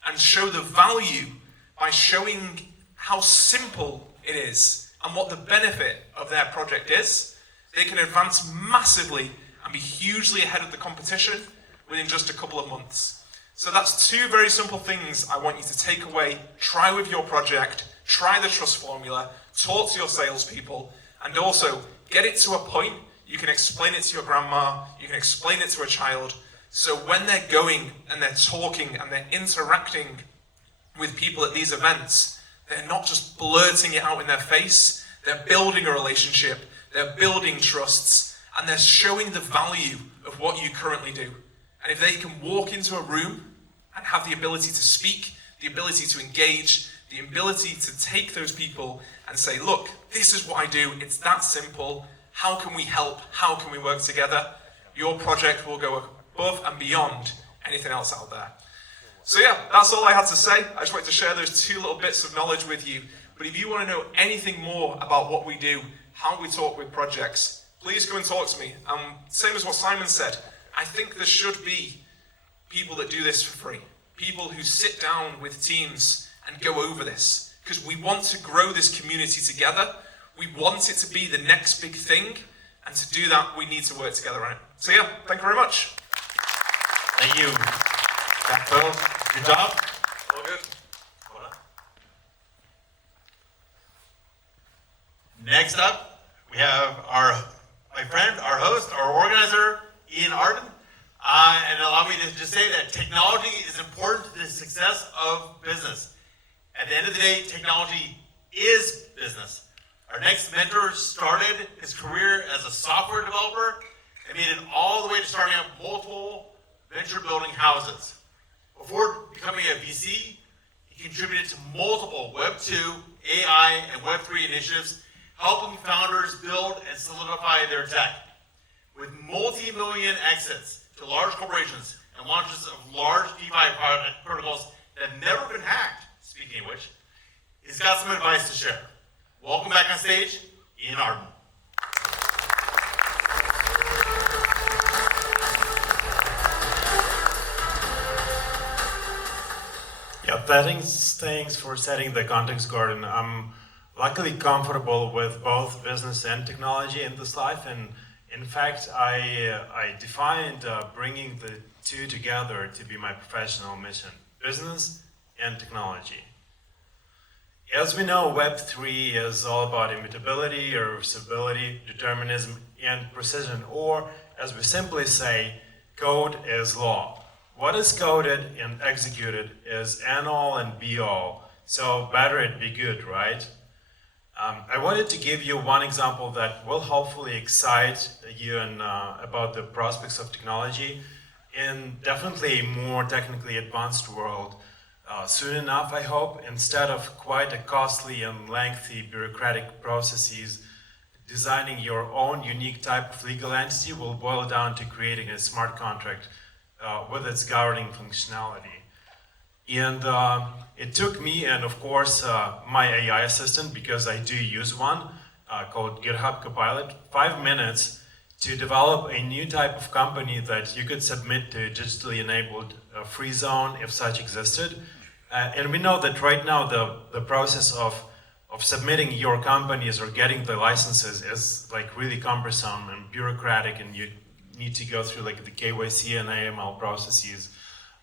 and show the value by showing how simple it is and what the benefit of their project is, they can advance massively and be hugely ahead of the competition within just a couple of months. So that's two very simple things I want you to take away, try with your project, try the trust formula, talk to your salespeople, and also get it to a point you can explain it to your grandma, you can explain it to a child, so when they're going and they're talking and they're interacting with people at these events, they're not just blurting it out in their face, they're building a relationship, they're building trusts, and they're showing the value of what you currently do. And if they can walk into a room and have the ability to speak, the ability to engage, the ability to take those people and say, look, this is what I do, it's that simple, how can we help, how can we work together? Your project will go above and beyond anything else out there. So yeah, that's all I had to say. I just wanted to share those two little bits of knowledge with you. But if you want to know anything more about what we do, how we talk with projects, please go and talk to me. Same as what Simon said, I think there should be people that do this for free. People who sit down with teams and go over this. Because we want to grow this community together. We want it to be the next big thing. And to do that, we need to work together on it. So yeah, thank you very much. Thank you, Jack Phil. Good job. All good. Next up, we have my friend, our host, our organizer, Ian Arden. And allow me to just say that technology is important to the success of business. At the end of the day, technology is business. Our next mentor started his career as a software developer and made it all the way to starting up multiple venture building houses. Before becoming a VC, he contributed to multiple Web2, AI, and Web3 initiatives, helping founders build and solidify their tech. With multi-million exits to large corporations and launches of large DeFi protocols that have never been hacked, speaking of which, he's got some advice to share. Welcome back on stage, Ian Arden. Yeah, thanks for setting the context, Gordon. I'm luckily comfortable with both business and technology in this life, and in fact, I defined bringing the two together to be my professional mission, business and technology. As we know, Web3 is all about immutability, irreversibility, determinism, and precision, or as we simply say, code is law. What is coded and executed is end all and be all, so better it be good, right? I wanted to give you one example that will hopefully excite you about the prospects of technology in definitely a more technically advanced world. Soon enough, I hope, instead of quite a costly and lengthy bureaucratic processes, designing your own unique type of legal entity will boil down to creating a smart contract with its governing functionality. And it took me and, of course, my AI assistant, because I do use one, called GitHub Copilot, 5 minutes to develop a new type of company that you could submit to a digitally enabled free zone if such existed. And we know that right now the process of submitting your companies or getting the licenses is like really cumbersome and bureaucratic, and you need to go through like the KYC and AML processes.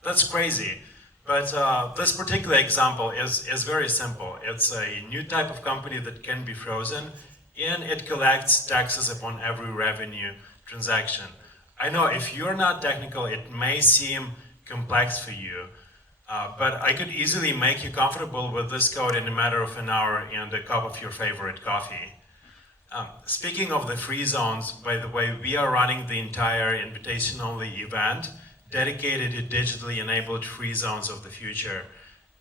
That's crazy. But this particular example is very simple. It's a new type of company that can be frozen, and it collects taxes upon every revenue transaction. I know if you're not technical, it may seem complex for you, But I could easily make you comfortable with this code in a matter of an hour and a cup of your favorite coffee. Speaking of the free zones, by the way, we are running the entire invitation-only event dedicated to digitally enabled free zones of the future.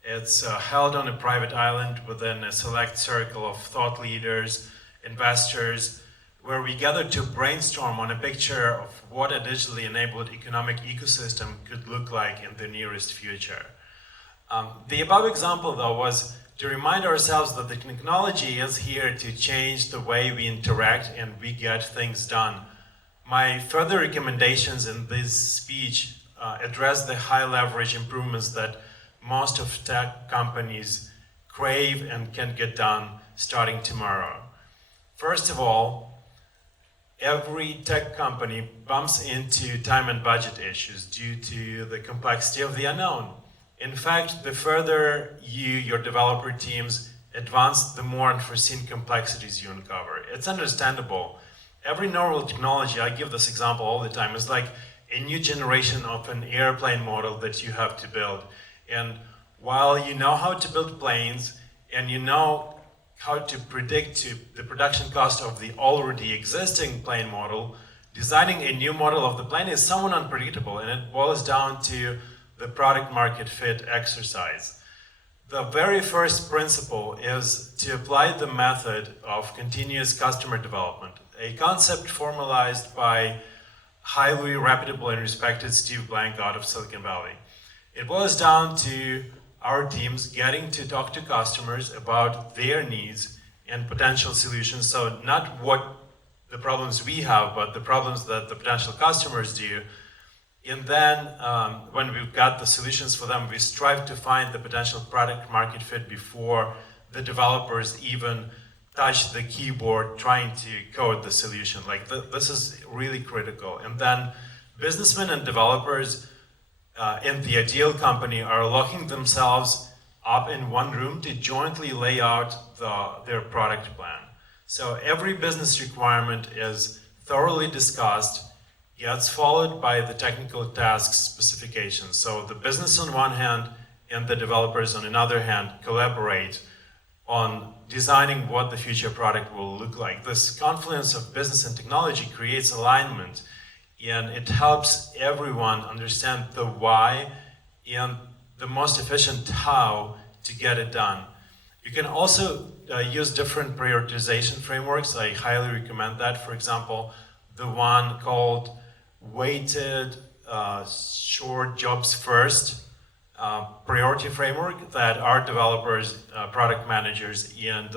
It's held on a private island within a select circle of thought leaders, investors, where we gather to brainstorm on a picture of what a digitally enabled economic ecosystem could look like in the nearest future. The above example, though, was to remind ourselves that the technology is here to change the way we interact and we get things done. My further recommendations in this speech address the high leverage improvements that most of tech companies crave and can get done starting tomorrow. First of all, every tech company bumps into time and budget issues due to the complexity of the unknown. In fact, the further your developer teams advance, the more unforeseen complexities you uncover. It's understandable. Every normal technology, I give this example all the time, is like a new generation of an airplane model that you have to build. And while you know how to build planes and you know how to predict the production cost of the already existing plane model, designing a new model of the plane is somewhat unpredictable, and it boils down to the product market fit exercise. The very first principle is to apply the method of continuous customer development, a concept formalized by highly reputable and respected Steve Blank out of Silicon Valley. It boils down to our teams getting to talk to customers about their needs and potential solutions. So not what the problems we have, but the problems that the potential customers do. And then when we've got the solutions for them, we strive to find the potential product market fit before the developers even touch the keyboard trying to code the solution. Like this is really critical. And then businessmen and developers in the ideal company are locking themselves up in one room to jointly lay out their product plan. So every business requirement is thoroughly discussed, gets followed by the technical task specifications. So the business on one hand and the developers on another hand collaborate on designing what the future product will look like. This confluence of business and technology creates alignment, and it helps everyone understand the why and the most efficient how to get it done. You can also use different prioritization frameworks. I highly recommend that. For example, the one called weighted short jobs first priority framework that our developers, product managers, and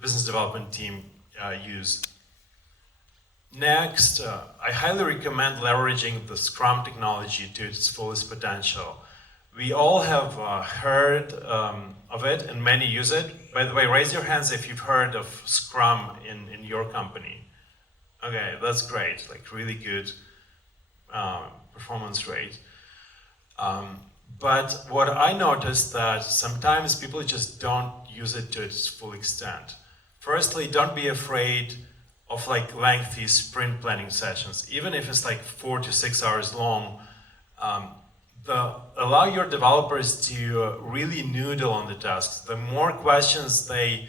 business development team use. Next, I highly recommend leveraging the Scrum technology to its fullest potential. We all have heard of it and many use it. By the way, raise your hands if you've heard of Scrum in your company. Okay, that's great, like really good performance rate. But what I noticed that sometimes people just don't use it to its full extent. Firstly, don't be afraid of like lengthy sprint planning sessions, even if it's like 4 to 6 hours long. Allow your developers to really noodle on the tasks. The more questions they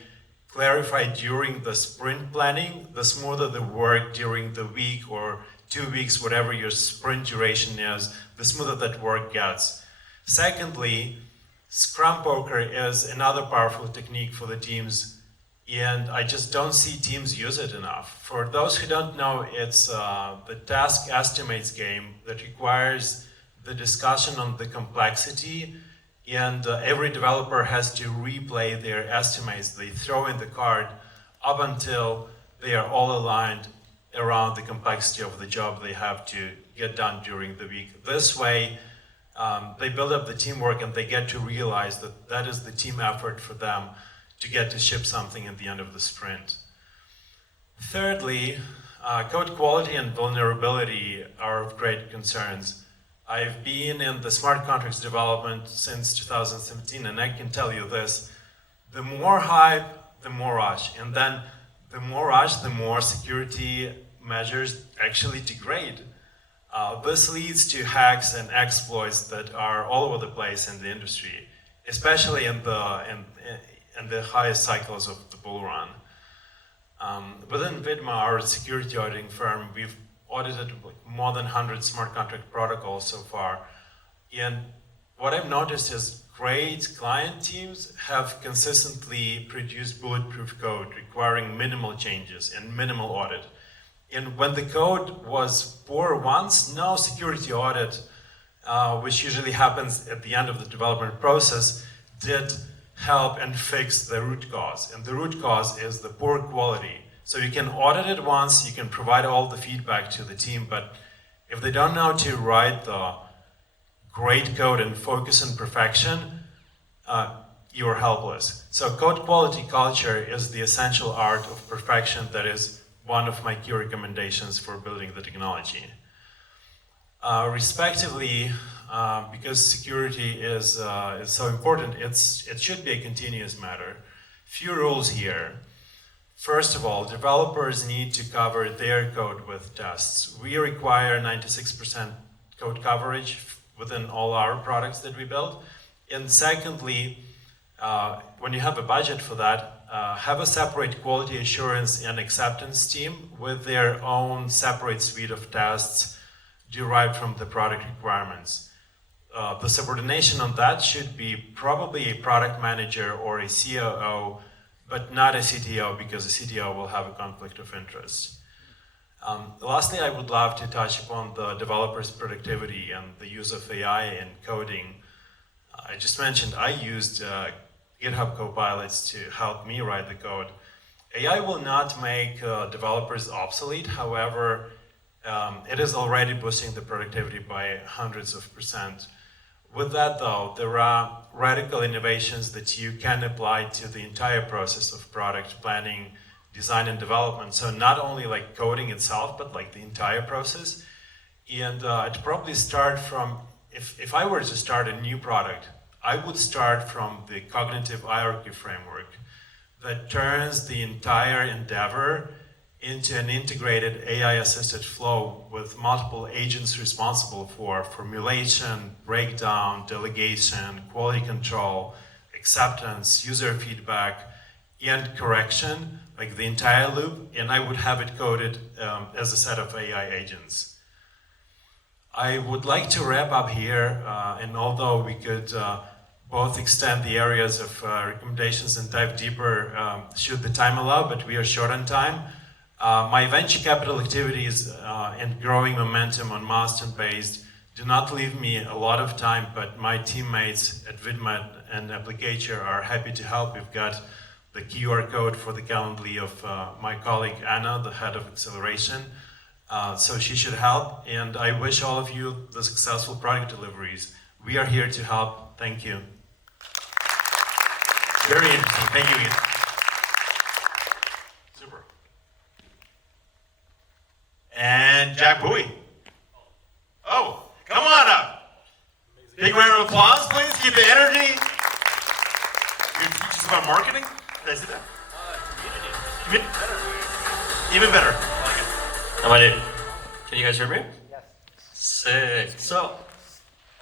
clarify during the sprint planning, the smoother the work during the week or 2 weeks, whatever your sprint duration is, the smoother that work gets. Secondly, Scrum Poker is another powerful technique for the teams, and I just don't see teams use it enough. For those who don't know, it's the task estimates game that requires the discussion on the complexity, and every developer has to replay their estimates they throw in the card up until they are all aligned around the complexity of the job they have to get done during the week. This way, they build up the teamwork and they get to realize that that is the team effort for them to get to ship something at the end of the sprint. Thirdly, code quality and vulnerability are of great concerns. I've been in the smart contracts development since 2017, and I can tell you this: the more hype, the more rush, and then the more rush, the more security measures actually degrade. This leads to hacks and exploits that are all over the place in the industry, especially in the highest cycles of the bull run. Within Vidma, our security auditing firm, we've audited more than 100 smart contract protocols so far. And what I've noticed is great client teams have consistently produced bulletproof code requiring minimal changes and minimal audit. And when the code was poor once, no security audit, which usually happens at the end of the development process, did help and fix the root cause. And the root cause is the poor quality. So you can audit it once, you can provide all the feedback to the team, but if they don't know to write the great code and focus on perfection, you are helpless. So code quality culture is the essential art of perfection that is one of my key recommendations for building the technology. Respectively, because security is so important, it should be a continuous matter. Few rules here. First of all, developers need to cover their code with tests. We require 96% code coverage within all our products that we build. And secondly, when you have a budget for that, have a separate quality assurance and acceptance team with their own separate suite of tests derived from the product requirements. The subordination on that should be probably a product manager or a COO, but not a CTO, because a CTO will have a conflict of interest. Lastly, I would love to touch upon the developers' productivity and the use of AI in coding. I just mentioned I used GitHub Copilots to help me write the code. AI will not make developers obsolete, however, it is already boosting the productivity by hundreds of %. With that though, there are radical innovations that you can apply to the entire process of product planning, design and development. So not only like coding itself, but like the entire process. And I'd probably start from, if I were to start a new product, I would start from the cognitive hierarchy framework that turns the entire endeavor into an integrated AI-assisted flow with multiple agents responsible for formulation, breakdown, delegation, quality control, acceptance, user feedback, and correction, like the entire loop, and I would have it coded as a set of AI agents. I would like to wrap up here, and although we could both extend the areas of recommendations and dive deeper should the time allow, but we are short on time. My venture capital activities and growing momentum on milestone-based do not leave me a lot of time, but my teammates at Vidma and Applicature are happy to help. We've got the QR code for the Calendly of my colleague Anna, the head of acceleration. So she should help, and I wish all of you the successful product deliveries. We are here to help. Thank you. Very interesting. Thank you, Ian. Super. And Jack Bowie. Oh, come on up. Big round of applause, please. Keep the energy. You're teaching us about marketing? Did I say that? Community. Even better. Am I in? Can you guys hear me? Yes. Sick. So,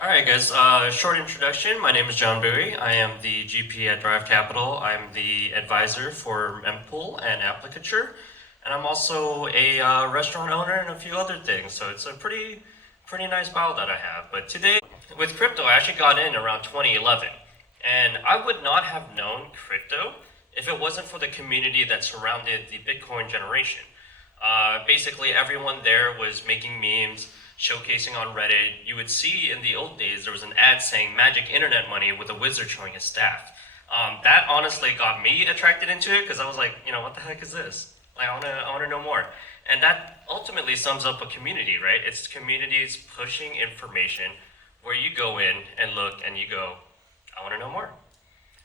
alright guys, short introduction. My name is John Bowie. I am the GP at Drive Capital. I'm the advisor for Mempool and Applicature. And I'm also a restaurant owner and a few other things. So it's a pretty nice bio that I have. But today, with crypto, I actually got in around 2011. And I would not have known crypto if it wasn't for the community that surrounded the Bitcoin generation. Basically, everyone there was making memes, showcasing on Reddit. You would see in the old days, there was an ad saying magic internet money with a wizard showing his staff. That honestly got me attracted into it because I was like, you know, what the heck is this? Like, I wanna know more. And that ultimately sums up a community, right? It's communities pushing information where you go in and look and you go, I wanna know more.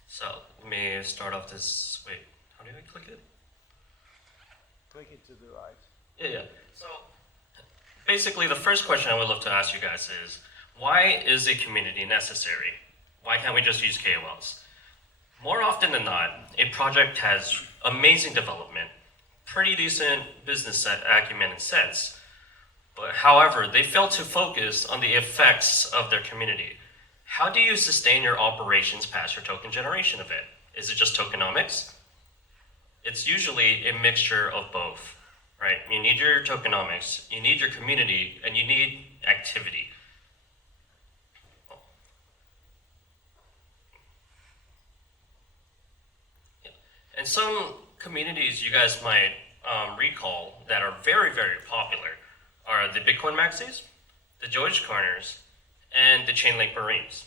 So let me start off this, wait, how do I click it? Click it to the right. Yeah. So basically, the first question I would love to ask you guys is, why is a community necessary? Why can't we just use KOLs? More often than not, a project has amazing development, pretty decent business acumen and sense, But however, they fail to focus on the effects of their community. How do you sustain your operations past your token generation event? Is it just tokenomics? It's usually a mixture of both, right? You need your tokenomics, you need your community, and you need activity. And some communities you guys might recall that are very, very popular are the Bitcoin Maxis, the Dogecoiners, and the Chainlink Marines.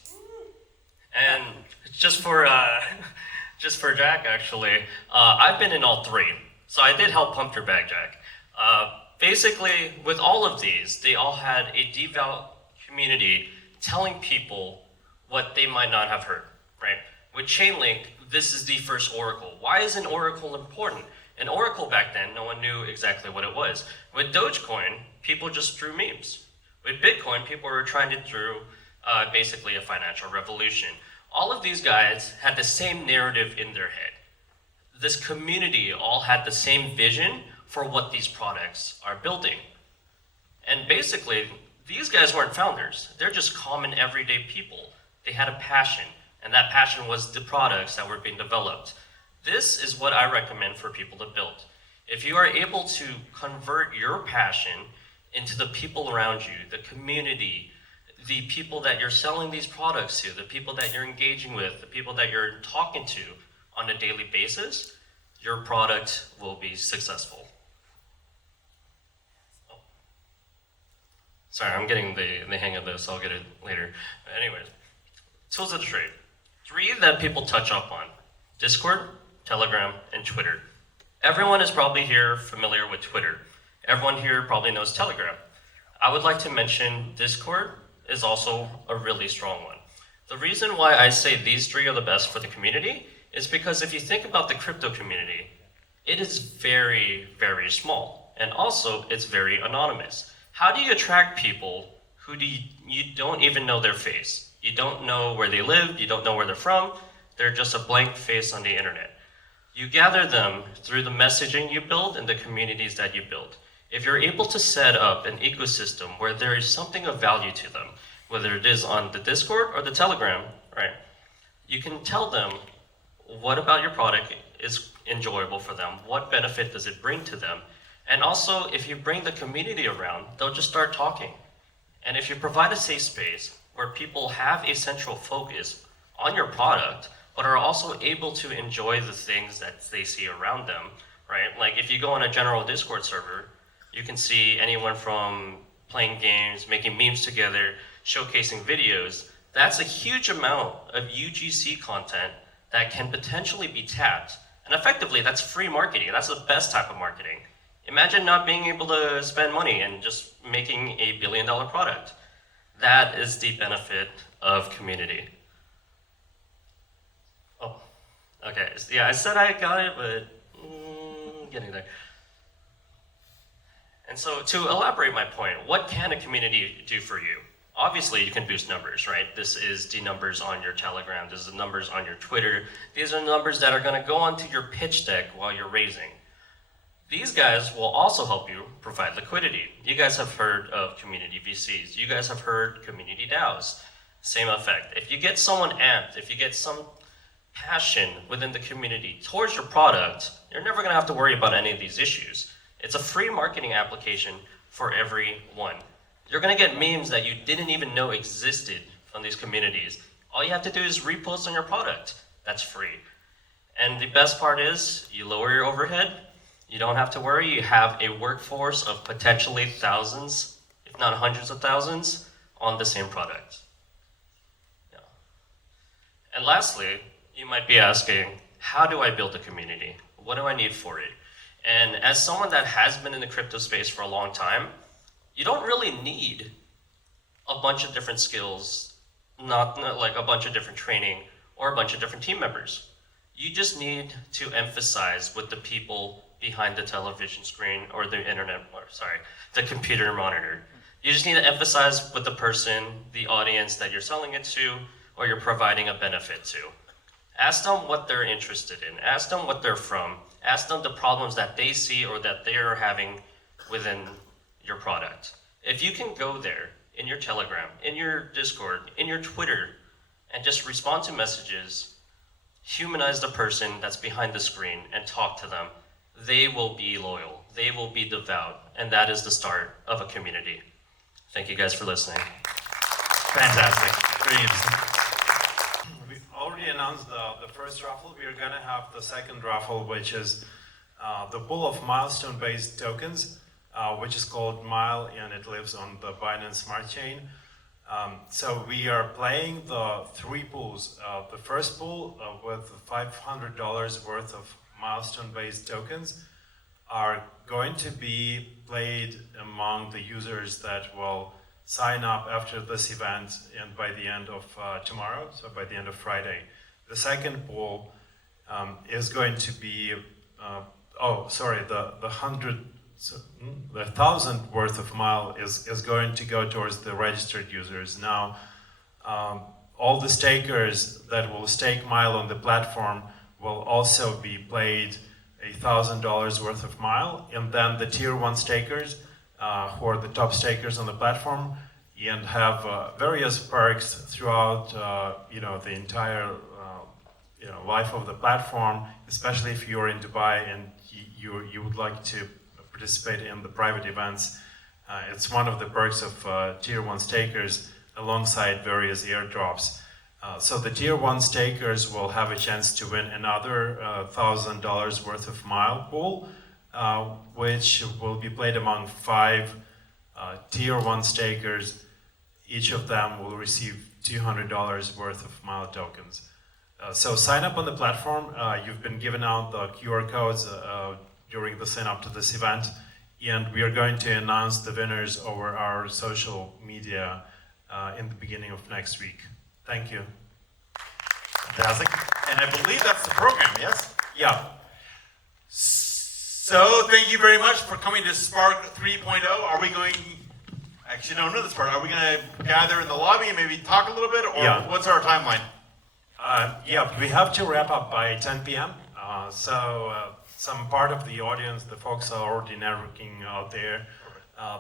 And just for Jack, actually, I've been in all three. So I did help pump your bag, Jack. Basically, with all of these, they all had a devout community telling people what they might not have heard, right? With Chainlink, this is the first Oracle. Why is an Oracle important? An Oracle back then, no one knew exactly what it was. With Dogecoin, people just drew memes. With Bitcoin, people were trying to do basically a financial revolution. All of these guys had the same narrative in their head. This community all had the same vision for what these products are building. And basically, these guys weren't founders. They're just common everyday people. They had a passion, and that passion was the products that were being developed. This is what I recommend for people to build. If you are able to convert your passion into the people around you, the community, the people that you're selling these products to, the people that you're engaging with, the people that you're talking to on a daily basis, your product will be successful. Oh. Sorry, I'm getting the hang of this. I'll get it later. But anyways, tools of the trade. 3 that people touch up on: Discord, Telegram, and Twitter. Everyone is probably here familiar with Twitter. Everyone here probably knows Telegram. I would like to mention Discord is also a really strong one. The reason why I say these 3 are the best for the community is because if you think about the crypto community, it is very, very small. And also, it's very anonymous. How do you attract people who you don't even know their face? You don't know where they live, you don't know where they're from, they're just a blank face on the internet. You gather them through the messaging you build and the communities that you build. If you're able to set up an ecosystem where there is something of value to them, whether it is on the Discord or the Telegram, right? You can tell them what about your product is enjoyable for them, what benefit does it bring to them, and also if you bring the community around, they'll just start talking. And if you provide a safe space where people have a central focus on your product, but are also able to enjoy the things that they see around them, right? Like if you go on a general Discord server, you can see anyone from playing games, making memes together, showcasing videos. That's a huge amount of UGC content that can potentially be tapped. And effectively, that's free marketing. That's the best type of marketing. Imagine not being able to spend money and just making a billion-dollar product. That is the benefit of community. Oh, okay. Yeah, I said I got it, but getting there. And so to elaborate my point, what can a community do for you? Obviously, you can boost numbers, right? This is the numbers on your Telegram. This is the numbers on your Twitter. These are numbers that are going to go onto your pitch deck while you're raising. These guys will also help you provide liquidity. You guys have heard of community VCs. You guys have heard community DAOs. Same effect. If you get someone amped, if you get some passion within the community towards your product, you're never going to have to worry about any of these issues. It's a free marketing application for everyone. You're going to get memes that you didn't even know existed from these communities. All you have to do is repost on your product. That's free. And the best part is you lower your overhead. You don't have to worry. You have a workforce of potentially thousands, if not hundreds of thousands, on the same product. Yeah. And lastly, you might be asking, how do I build a community? What do I need for it? And as someone that has been in the crypto space for a long time, you don't really need a bunch of different skills, not like a bunch of different training or a bunch of different team members. You just need to emphasize with the people behind the television screen or the the computer monitor. You just need to emphasize with the person, the audience that you're selling it to or you're providing a benefit to. Ask them what they're interested in. Ask them what they're from. Ask them the problems that they see or that they're having within your product. If you can go there in your Telegram, in your Discord, in your Twitter, and just respond to messages, humanize the person that's behind the screen and talk to them, they will be loyal, they will be devout, and that is the start of a community. Thank you guys for listening. Fantastic. Very interesting. We already announced the first raffle. We are going to have the second raffle, which is the pool of milestone-based tokens, which is called Mile, and it lives on the Binance Smart Chain. So we are playing the three pools. The first pool with $500 worth of milestone-based tokens are going to be played among the users that will sign up after this event and by the end of tomorrow, so by the end of Friday. The second pool is going to be, the 1,000 worth of mile is going to go towards the registered users. Now, all the stakers that will stake mile on the platform will also be played $1,000 worth of mile, and then the tier 1 stakers, who are the top stakers on the platform, and have various perks throughout the entire life of the platform, especially if you're in Dubai and you would like to participate in the private events. It's one of the perks of tier 1 stakers alongside various airdrops. So the tier 1 stakers will have a chance to win another $1,000 worth of mile pool, which will be played among 5 tier 1 stakers. Each of them will receive $200 worth of mile tokens. So sign up on the platform. You've been given out the QR codes during the sign up to this event, and we are going to announce the winners over our social media in the beginning of next week. Thank you. Fantastic. And I believe that's the program, yes? Yeah. So thank you very much for coming to Spark 3.0. Are we going, actually don't know this part, are we going to gather in the lobby and maybe talk a little bit, or what's our timeline? We have to wrap up by 10 p.m. Some part of the audience, the folks are already networking out there.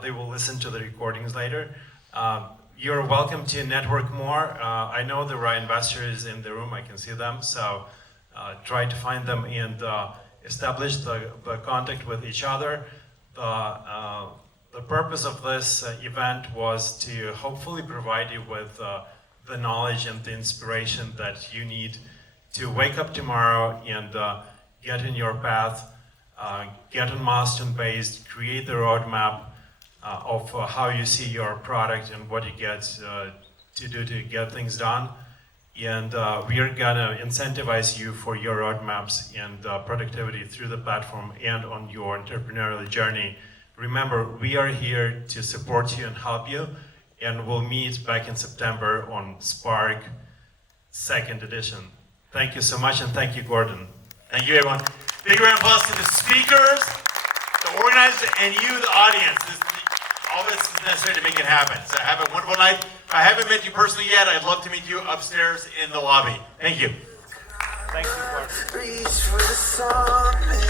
They will listen to the recordings later. You're welcome to network more. I know there are investors in the room, I can see them, so try to find them and establish the contact with each other. The purpose of this event was to hopefully provide you with the knowledge and the inspiration that you need to wake up tomorrow and get in your path, get on milestone-based, create the roadmap of how you see your product and what you get to do to get things done. And we are gonna incentivize you for your roadmaps and productivity through the platform and on your entrepreneurial journey. Remember, we are here to support you and help you, and we'll meet back in September on Spark 2nd edition. Thank you so much, and thank you, Gordon. Thank you, everyone. Big round of applause to the speakers, the organizers, and you, the audience. All this is necessary to make it happen. So have a wonderful night. If I haven't met you personally yet, I'd love to meet you upstairs in the lobby. Thank you. Thank you, Gordon. Reach for the sun.